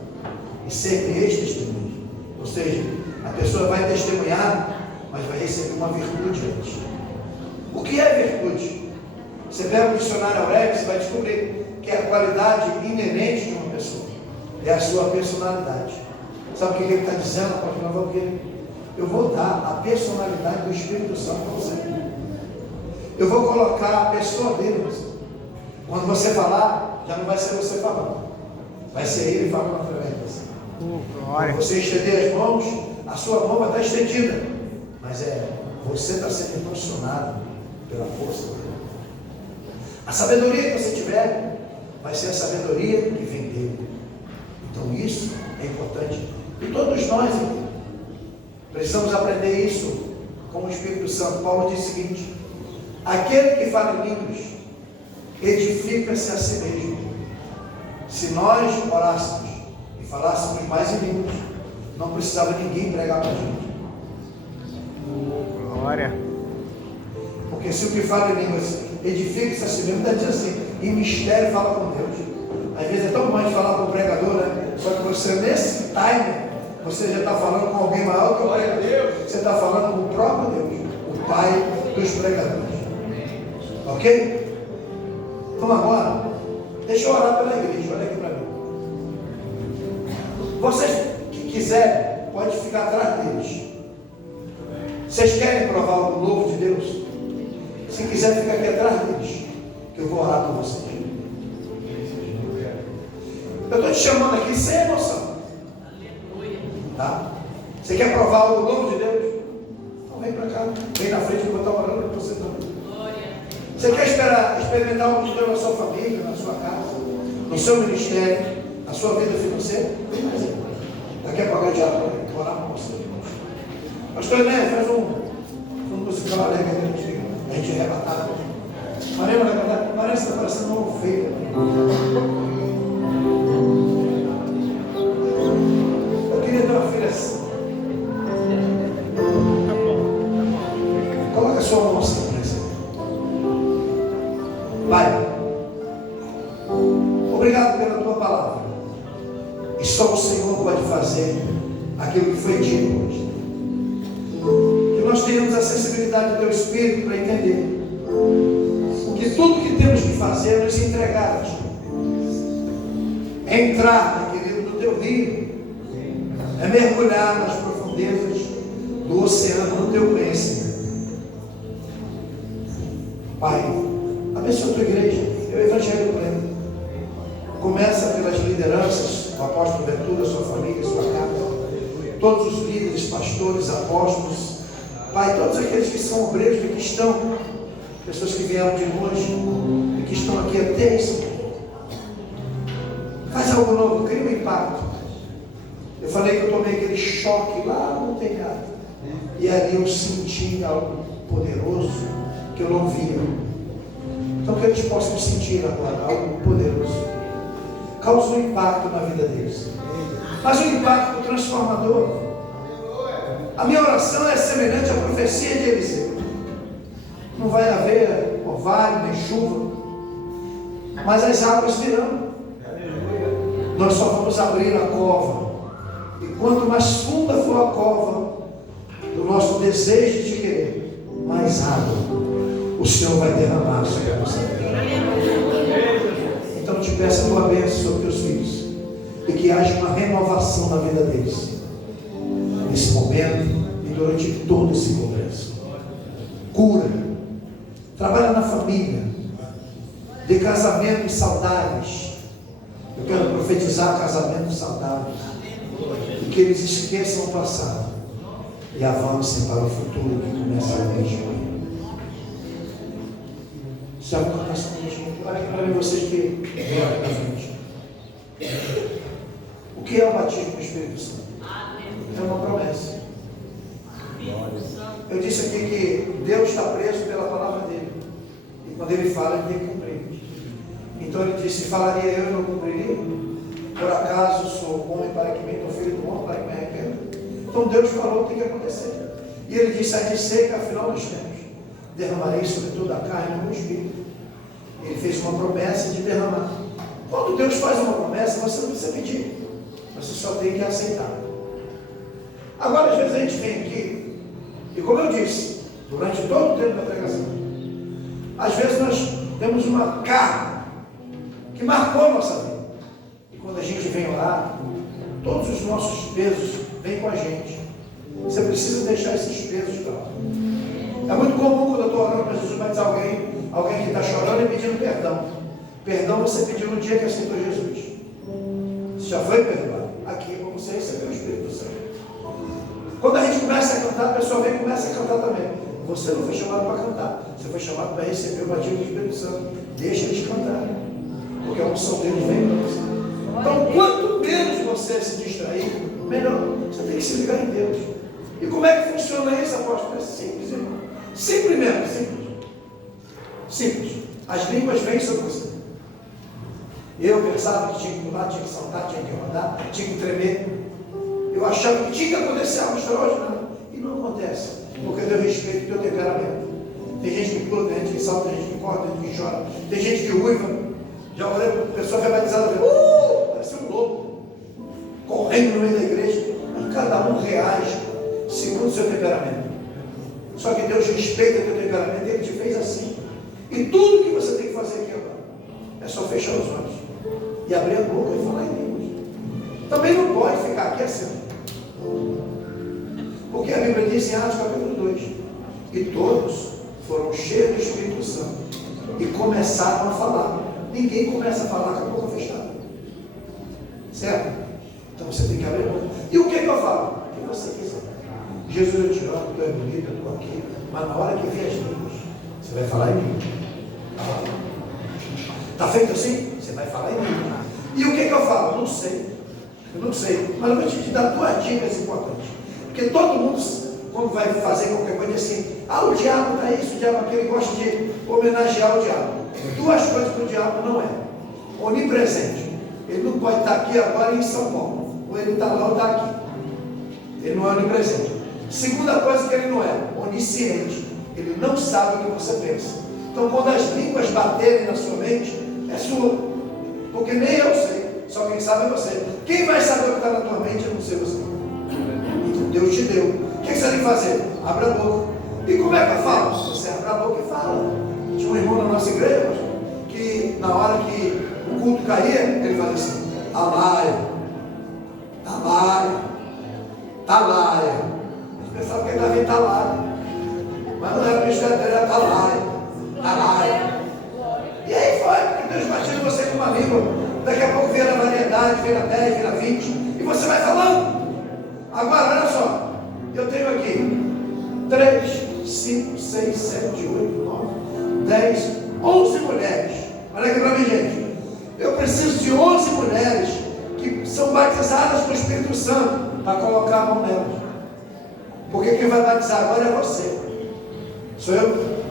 e ser-me-eis testemunhas. Ou seja, a pessoa vai testemunhar, mas vai receber uma virtude antes. O que é virtude? Você pega o dicionário Aurex, você vai descobrir que é a qualidade inerente de uma pessoa. É a sua personalidade. Sabe o que ele está dizendo? Eu vou dar a personalidade do Espírito Santo para você. Eu vou colocar a pessoa dele em você. Quando você falar, já não vai ser você falando. Vai ser ele falando através de você. Quando você estender as mãos, a sua mão vai estar estendida. Mas você está sendo impulsionado pela força dele. A sabedoria que você tiver vai ser a sabedoria que vem dele. Então isso é importante. E todos nós precisamos aprender isso com o Espírito Santo. Paulo diz o seguinte: aquele que fala em línguas edifica-se a si mesmo. Se nós orássemos e falássemos mais em línguas, não precisava ninguém pregar para a gente. Glória. Porque se o que fala em línguas edifica-se a si mesmo, está dizendo assim, em mistério fala com Deus. Às vezes é tão bom de falar com o pregador, né? Só que você, nesse time, você já está falando com alguém maior que o pregador. Você está falando com o próprio Deus, o Pai dos pregadores. Ok? Então agora, deixa eu orar pela igreja. Olha aqui para mim. Vocês que quiserem, pode ficar atrás deles. Vocês querem provar algo novo de Deus? Se quiser, fica aqui atrás deles, que eu vou orar por vocês. Eu estou te chamando aqui sem emoção. Tá? Você quer provar o novo de Deus? Então vem para cá, vem na frente, eu vou estar orando para você também. Você quer experimentar o de Deus na sua família, na sua casa, no seu ministério, na sua vida financeira? Vem mais aí. Daqui a pouco eu te orar com você. Pastor Enéas, faz um musical alegre aqui, a gente arrebatar. Maria, parece que está parecendo uma ovelha. Eu queria ter uma filha assim. Coloca a sua mão assim, por exemplo. Pai, obrigado pela tua palavra. E só o Senhor pode fazer aquilo que foi dito hoje. Que nós tenhamos a sensibilidade do teu Espírito para entender que tudo que temos que fazer é nos entregar a ti. É entrar, querido, no teu rio. É mergulhar nas profundezas do oceano do teu conhecimento. Pai, abençoa a tua igreja, é o evangelho pleno. Começa pelas lideranças, o apóstolo Ventura, sua família, sua casa, todos os líderes, pastores, apóstolos, Pai, todos aqueles que são obreiros e que estão, pessoas que vieram de longe e que estão aqui até isso. Faz algo novo, cria um impacto. Eu falei que eu tomei aquele choque lá no telhado, e ali eu senti algo poderoso que eu não via. Então que eles possam sentir agora algo poderoso. Causa um impacto na vida deles. Mas um impacto transformador. A minha oração é semelhante à profecia de Eliseu. Não vai haver orvalho nem chuva, mas as águas virão. Nós só vamos abrir a cova. E quanto mais funda for a cova do nosso desejo de querer, mais água o Senhor vai derramar sobre a nossa vida. Então te peço a tua bênção sobre teus filhos, e que haja uma renovação na vida deles, nesse momento e durante todo esse congresso. Cura, trabalha na família, de casamentos saudáveis. Eu quero profetizar casamentos saudáveis, e que eles esqueçam o passado e avancem para o futuro que começa hoje. Se acontece comigo, olha aqui para mim, vocês que vêm aqui na frente. O que é o batismo do Espírito Santo? É uma promessa. Eu disse aqui que Deus está preso pela palavra dele, e quando ele fala, ele tem que cumprir. Então ele disse: falaria eu e não cumpriria? Por acaso sou homem para que me filho do homem para que me arrependa? Então Deus falou, tem que acontecer. E ele disse: aqui sei que afinal dos tempos derramarei sobre toda a carne no meu espírito. Ele fez uma promessa de derramar. Quando Deus faz uma promessa, você não precisa pedir, você só tem que aceitar. Agora às vezes a gente vem aqui, e como eu disse, durante todo o tempo da pregação, às vezes nós temos uma carga que marcou a nossa vida. E quando a gente vem orar, todos os nossos pesos vêm com a gente. Você precisa deixar esses pesos para lá. É muito comum quando eu estou orando para Jesus, mas alguém que está chorando e pedindo perdão. Perdão você pediu no dia que aceitou Jesus. Você já foi perdoado. Aqui é como você recebeu o Espírito Santo. Quando a gente começa a cantar, a pessoa vem e começa a cantar também. Você não foi chamado para cantar, você foi chamado para receber o batismo do Espírito Santo. Deixa eles cantarem, porque a unção deles vem para você. Então, quanto menos você se distrair, melhor. Você tem que se ligar em Deus. E como é que funciona isso, apóstolo? É simples, irmão. Simples mesmo, simples. Simples. As línguas vêm sobre você. Eu pensava que tinha que pular, tinha que saltar, tinha que rodar, tinha que tremer. Eu achava que tinha que acontecer algo extraordinário. E não acontece, porque eu respeito o teu temperamento. Tem gente que pula, tem gente que salta, tem gente que corre, tem gente que chora, tem gente que uiva. Já olhei para a pessoa verbalizada, parece um lobo, correndo no meio da igreja. E cada um reage segundo o seu temperamento. Só que Deus respeita o teu temperamento, Ele te fez assim. E tudo que você tem que fazer aqui agora é só fechar os olhos e abrir a boca e falar em línguas. Também não pode ficar aqui assim, porque a Bíblia diz em Atos capítulo 2: e todos foram cheios do Espírito Santo e começaram a falar. Ninguém começa a falar com a boca fechada. fica vergonhoso. E o que eu falo? O que você quiser. Jesus, eu te amo, tu é bonito, eu estou aqui. Mas na hora que vier as línguas, você vai falar em mim. Está feito assim? Você vai falar em mim. E o que eu falo? Não sei. Eu não sei. Mas eu vou te dar duas dicas importantes. Porque todo mundo, quando vai fazer qualquer coisa, diz assim: ah, o diabo está isso, o diabo aquele, gosta de homenagear o diabo. Duas coisas que o diabo não é: onipresente. Ele não pode estar aqui agora em São Paulo. Ou ele está lá ou está aqui. Ele não é onipresente. Segunda coisa que ele não é: onisciente. Ele não sabe o que você pensa. Então, quando as línguas baterem na sua mente, é sua. Porque nem eu sei. Só quem sabe é você. Quem vai saber o que está na tua mente, eu não sei você. Então, Deus te deu. O que você tem que fazer? Abre a boca. E como é que eu falo? Você abre a boca e fala. Tinha um irmão na nossa igreja que, na hora que o culto caía, ele fazia assim: Talaia, Talaia, Talaia. A gente pensava que ele estava em Talaia. Mas não era o ministério dele, era Talaia, Talaia. E aí foi, porque Deus batiza você com uma língua. Daqui a pouco vira variedade, vira 10, vira 20. E você vai falando. Agora, olha só. Eu tenho aqui 3, 5, 6, 7, 8, 9, 10, 11 mulheres. Olha aqui para mim, gente. Eu preciso de 11 mulheres que são batizadas com o Espírito Santo para colocar a mão nelas. Porque quem vai batizar agora é você. Sou eu.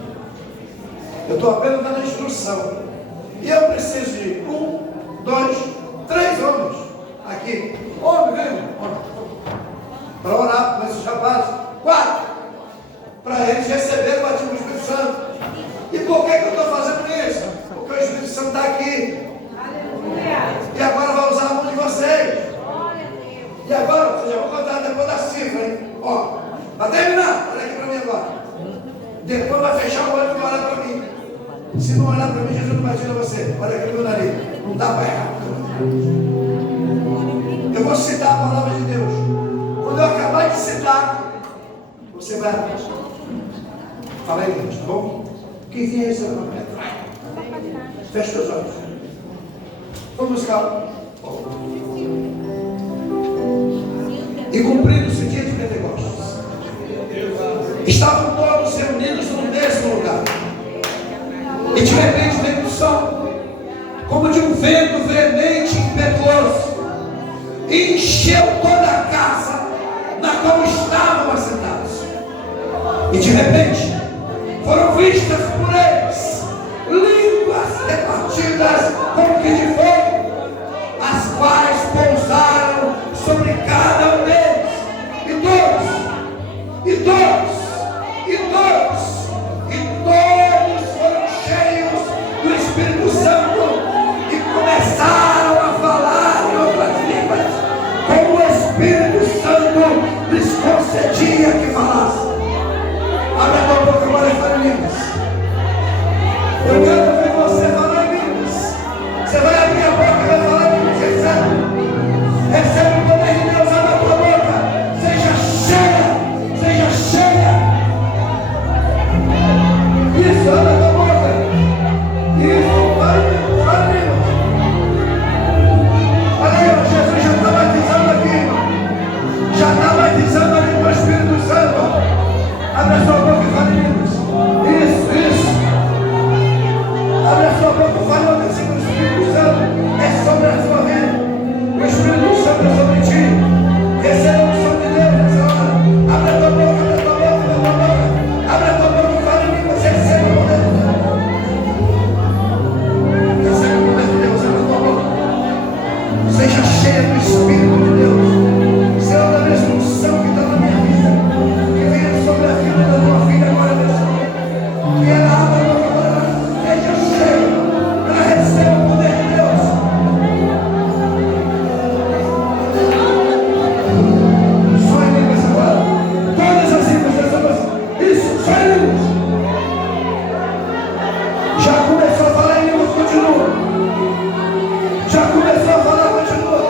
Eu estou apenas dando a instrução. E eu preciso de 1, 2, 3 homens. Aqui. Homem, vem. Para orar com esses rapazes. 4. Para eles receberem o batismo do Espírito Santo. E por que eu estou fazendo isso? Porque o Espírito Santo está aqui. E agora vai usar a mão de vocês. E agora, vocês já vão contar depois da cifra, hein? Ó, para terminar, olha aqui para mim agora. Depois vai fechar o olho e vai olhar para mim. Se não olhar para mim, Jesus não batiza você. Olha aqui no meu nariz. Não dá para errar. Eu vou citar a palavra de Deus. Quando eu acabar de citar, você vai falar em Deus, tá bom? Quem vier esse é fecha os olhos. Vamos buscar. E cumprindo-se o dia de Pentecostes, estavam todos reunidos no mesmo lugar. E de repente veio um som, como de um vento veemente e impetuoso, e encheu toda a casa na qual estavam assentados. E de repente foram vistas por eles línguas repartidas como que de fogo, as quais pousaram sobre cada um deles. E todos foram cheios do Espírito Santo e começaram a falar em outras línguas, como o Espírito Santo lhes concedia que falassem. Abre a tua boca para falar em línguas. Eu quero ver você falar em línguas. Você vai abrir a boca e vai falar em línguas. Recebe o poder de Deus. Abre a tua boca. Seja cheia. Isso, abre a tua boca. Isso, fala em línguas. Olha aí, Jesus já está batizando aqui, irmão. Já está batizando ali com o Espírito Santo. Abre a sua boca e fala em línguas. Isso. Abre a sua boca e fala em línguas. O Espírito Santo é sobre a sua vida. O Espírito Santo é sobre ti. Receba o som de Deus nessa hora. Abre a tua boca, abre a tua boca, abre a tua boca. Abre a tua boca e fala em línguas. Receba o poder de Deus. Receba o poder de Deus, abre a tua boca. Seja cheia do Espírito de Deus. Senhor, da mesma unção que está na minha vida, que venha sobre a vida da tua filha agora nessa hora. Que ela abra a boca agora, seja cheia, ela receba o poder de Deus. Só em línguas agora. Todas as línguas, isso, só em línguas. Já começou a falar em línguas, continua. Já começou a falar, continua.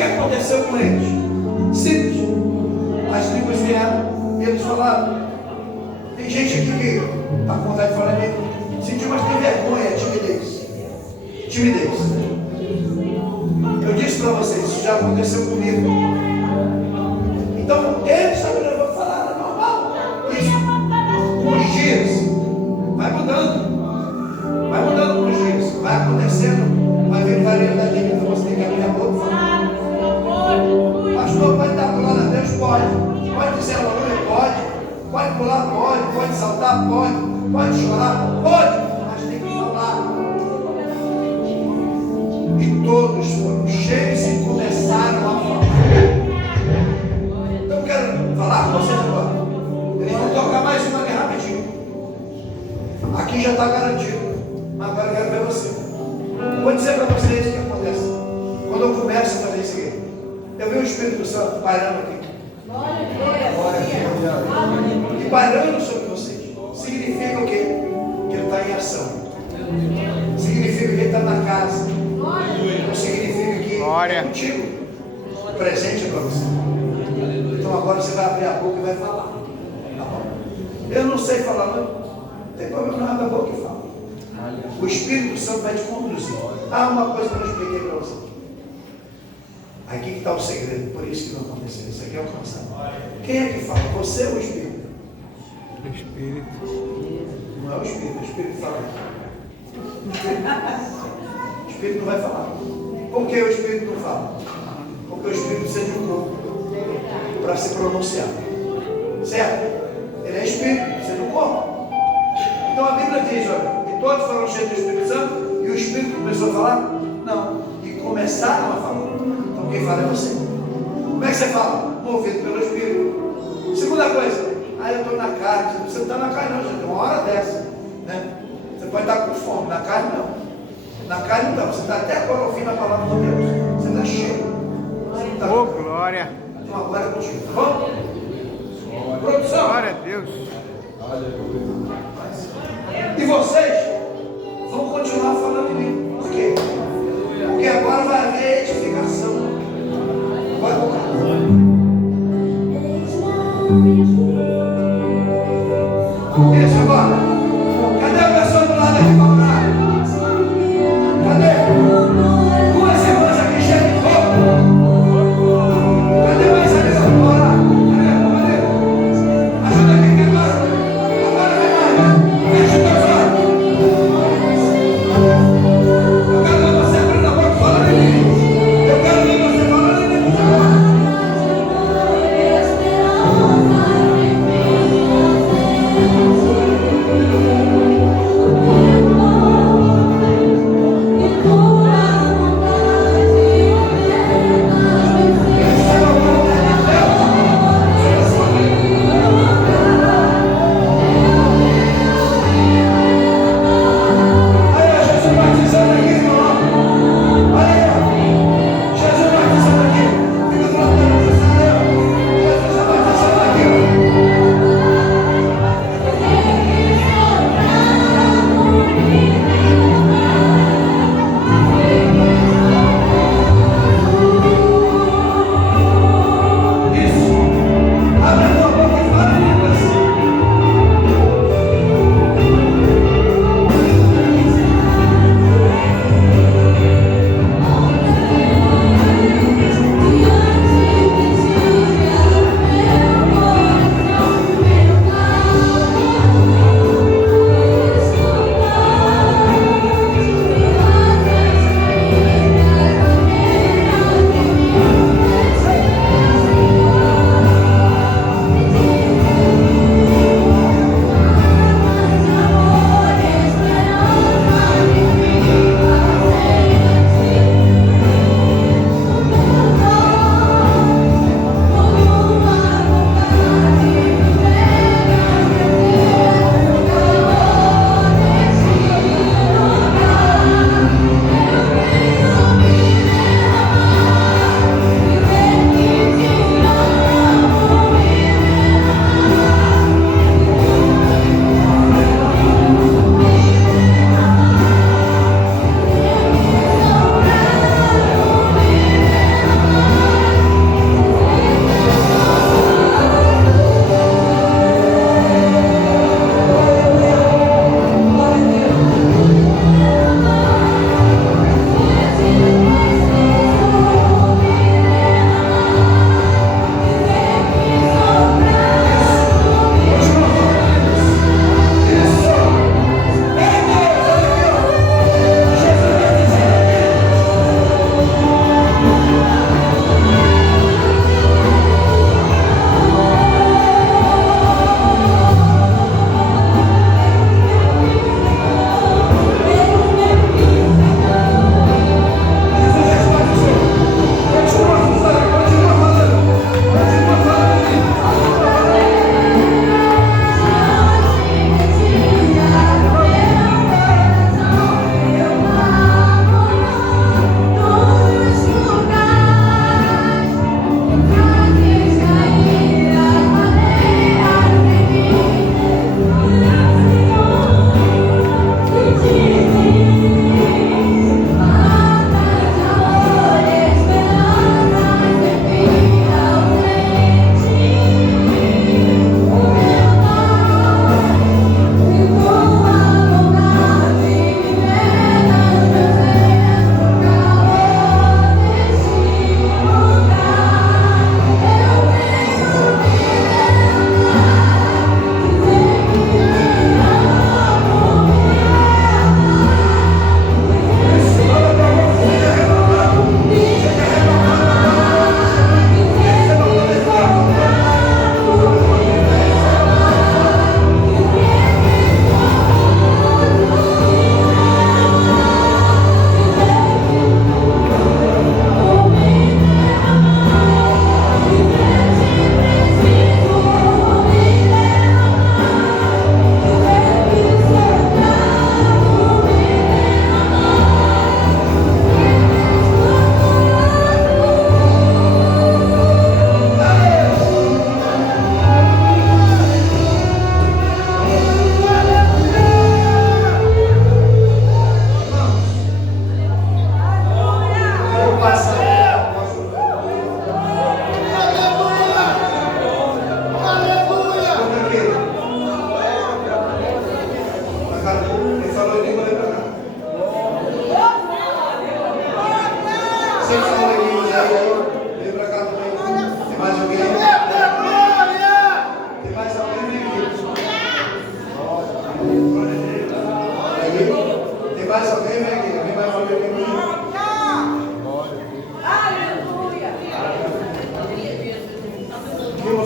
que aconteceu com eles? Simples. As línguas vieram e eles falaram. Tem gente aqui que está com vontade de falar em língua. Sentiu, mas tem vergonha, timidez. Timidez. Eu disse para vocês, isso já aconteceu comigo. Então, eles estavam levando a falar, normal. Isso, com os dias, vai mudando com os dias, vai acontecendo, vai vir variedade de vida, você tem que abrir a boca e falar. Pastor, pode dar glória a Deus? Pode dizer aleluia? Pode pular? Pode saltar? Pode chorar? Pode, mas tem que falar. E todos foram cheios e começaram a falar. Então eu quero falar com vocês agora. Eles vão tocar mais uma ali rapidinho. Aqui já está garantido. Mas agora eu quero ver você. Eu vou dizer para vocês o que acontece. Quando eu começo a fazer isso aqui, eu vi o Espírito Santo pairando aqui. E pairando sobre vocês. Significa o quê? Que ele está em ação. Significa que ele está na casa. Não significa que é contigo. O presente é para você. Então agora você vai abrir a boca e vai falar. Tá bom? Eu não sei falar, não tem problema, não abre a boca e fala. O Espírito Santo vai te conduzir. Uma coisa que eu expliquei para você. Aqui que está o segredo, por isso que não aconteceu. Isso aqui é alcançado. Quem é que fala? Você ou o Espírito? O Espírito. Não é o Espírito fala. O Espírito não vai falar. Por que o Espírito não fala? Porque o Espírito precisa de um corpo para se pronunciar. Certo? Ele é Espírito, precisa de um corpo. Então a Bíblia diz, olha, que todos foram cheios do Espírito Santo e o Espírito começou a falar? Não. E começaram a falar. Então quem fala é você. Como é que você fala? Movido pelo Espírito. Segunda coisa, eu estou na carne. Você não está na carne não, gente. Uma hora dessa. Né? Você pode estar com fome. Na carne não. Na carne não. Você está até agora ouvindo a palavra de Deus. Você está cheio. Oh, glória. Então agora é contigo, tá bom? Produção. Glória a Deus. E vocês vão continuar falando em mim. Por quê? Porque agora vai haver edificação. Vai colocar. Isso agora. Cadê a pessoa do lado aqui para orar? Cadê? Duas irmãs aqui cheias de fogo. Cadê mais ali para orar? Cadê? Ajuda aqui que agora. Agora vem mais. Fecha os teus olhos. Eu quero ver você abrindo a boca falando em mim. Eu quero ver você falando em mim agora.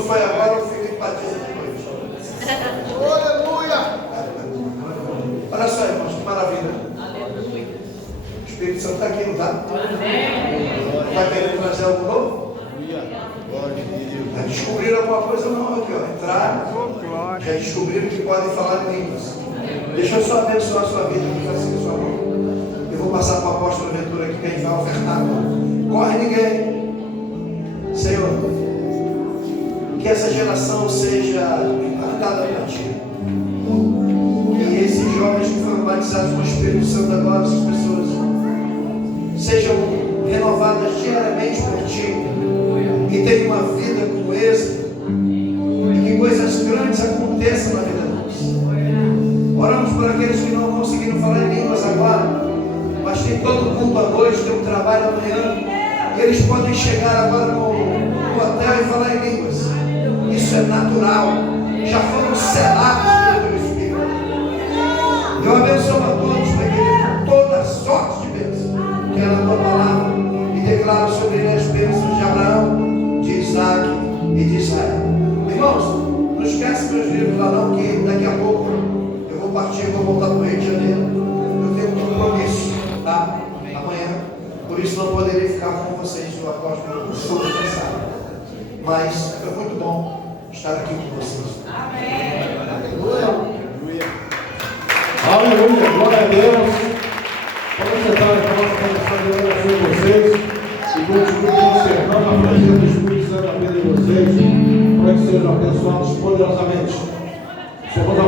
foi agora, o Felipe batiza depois. Aleluia! Olha só, irmãos, que maravilha. O Espírito Santo está aqui, não está? Está querendo trazer algo novo? Já descobriram alguma coisa não aqui, ó. Entraram, já descobriram que podem falar em línguas. Deixa eu só abençoar a sua vida aqui, assim, sua mão. Eu vou passar para o apóstolo Ventura aqui, que a gente vai ofertar. Corre ninguém. Senhor, que essa geração seja impactada por ti. E esses jovens que foram batizados com o Espírito Santo agora, essas pessoas, sejam renovadas diariamente por ti. E tenham uma vida com êxito. E que coisas grandes aconteçam na vida deles. Oramos por aqueles que não conseguiram falar em línguas agora, mas tem todo mundo à noite, tem um trabalho amanhã, e eles podem chegar agora no hotel e falar em línguas. Isso é natural, já foram selados pelo Espírito. Eu abençoo a todos, Pai querido, toda sorte de bênção, que é na tua palavra, e declaro sobre ele as bênçãos de Abraão, de Isaac e de Israel. Irmãos, não esquece meus livros lá não, que daqui a pouco eu vou partir, vou voltar para o Rio de Janeiro. Eu tenho um compromisso, tá? Amanhã. Por isso não poderia ficar com vocês do apóstolo, estou cansado. Mas foi muito bom estar aqui com vocês. Amém. Aleluia, glória a Deus. Vamos sentar em nossa condição de oração de vocês. E continue observando a presença do Espírito Santo na vida de vocês, para que sejam abençoados poderosamente.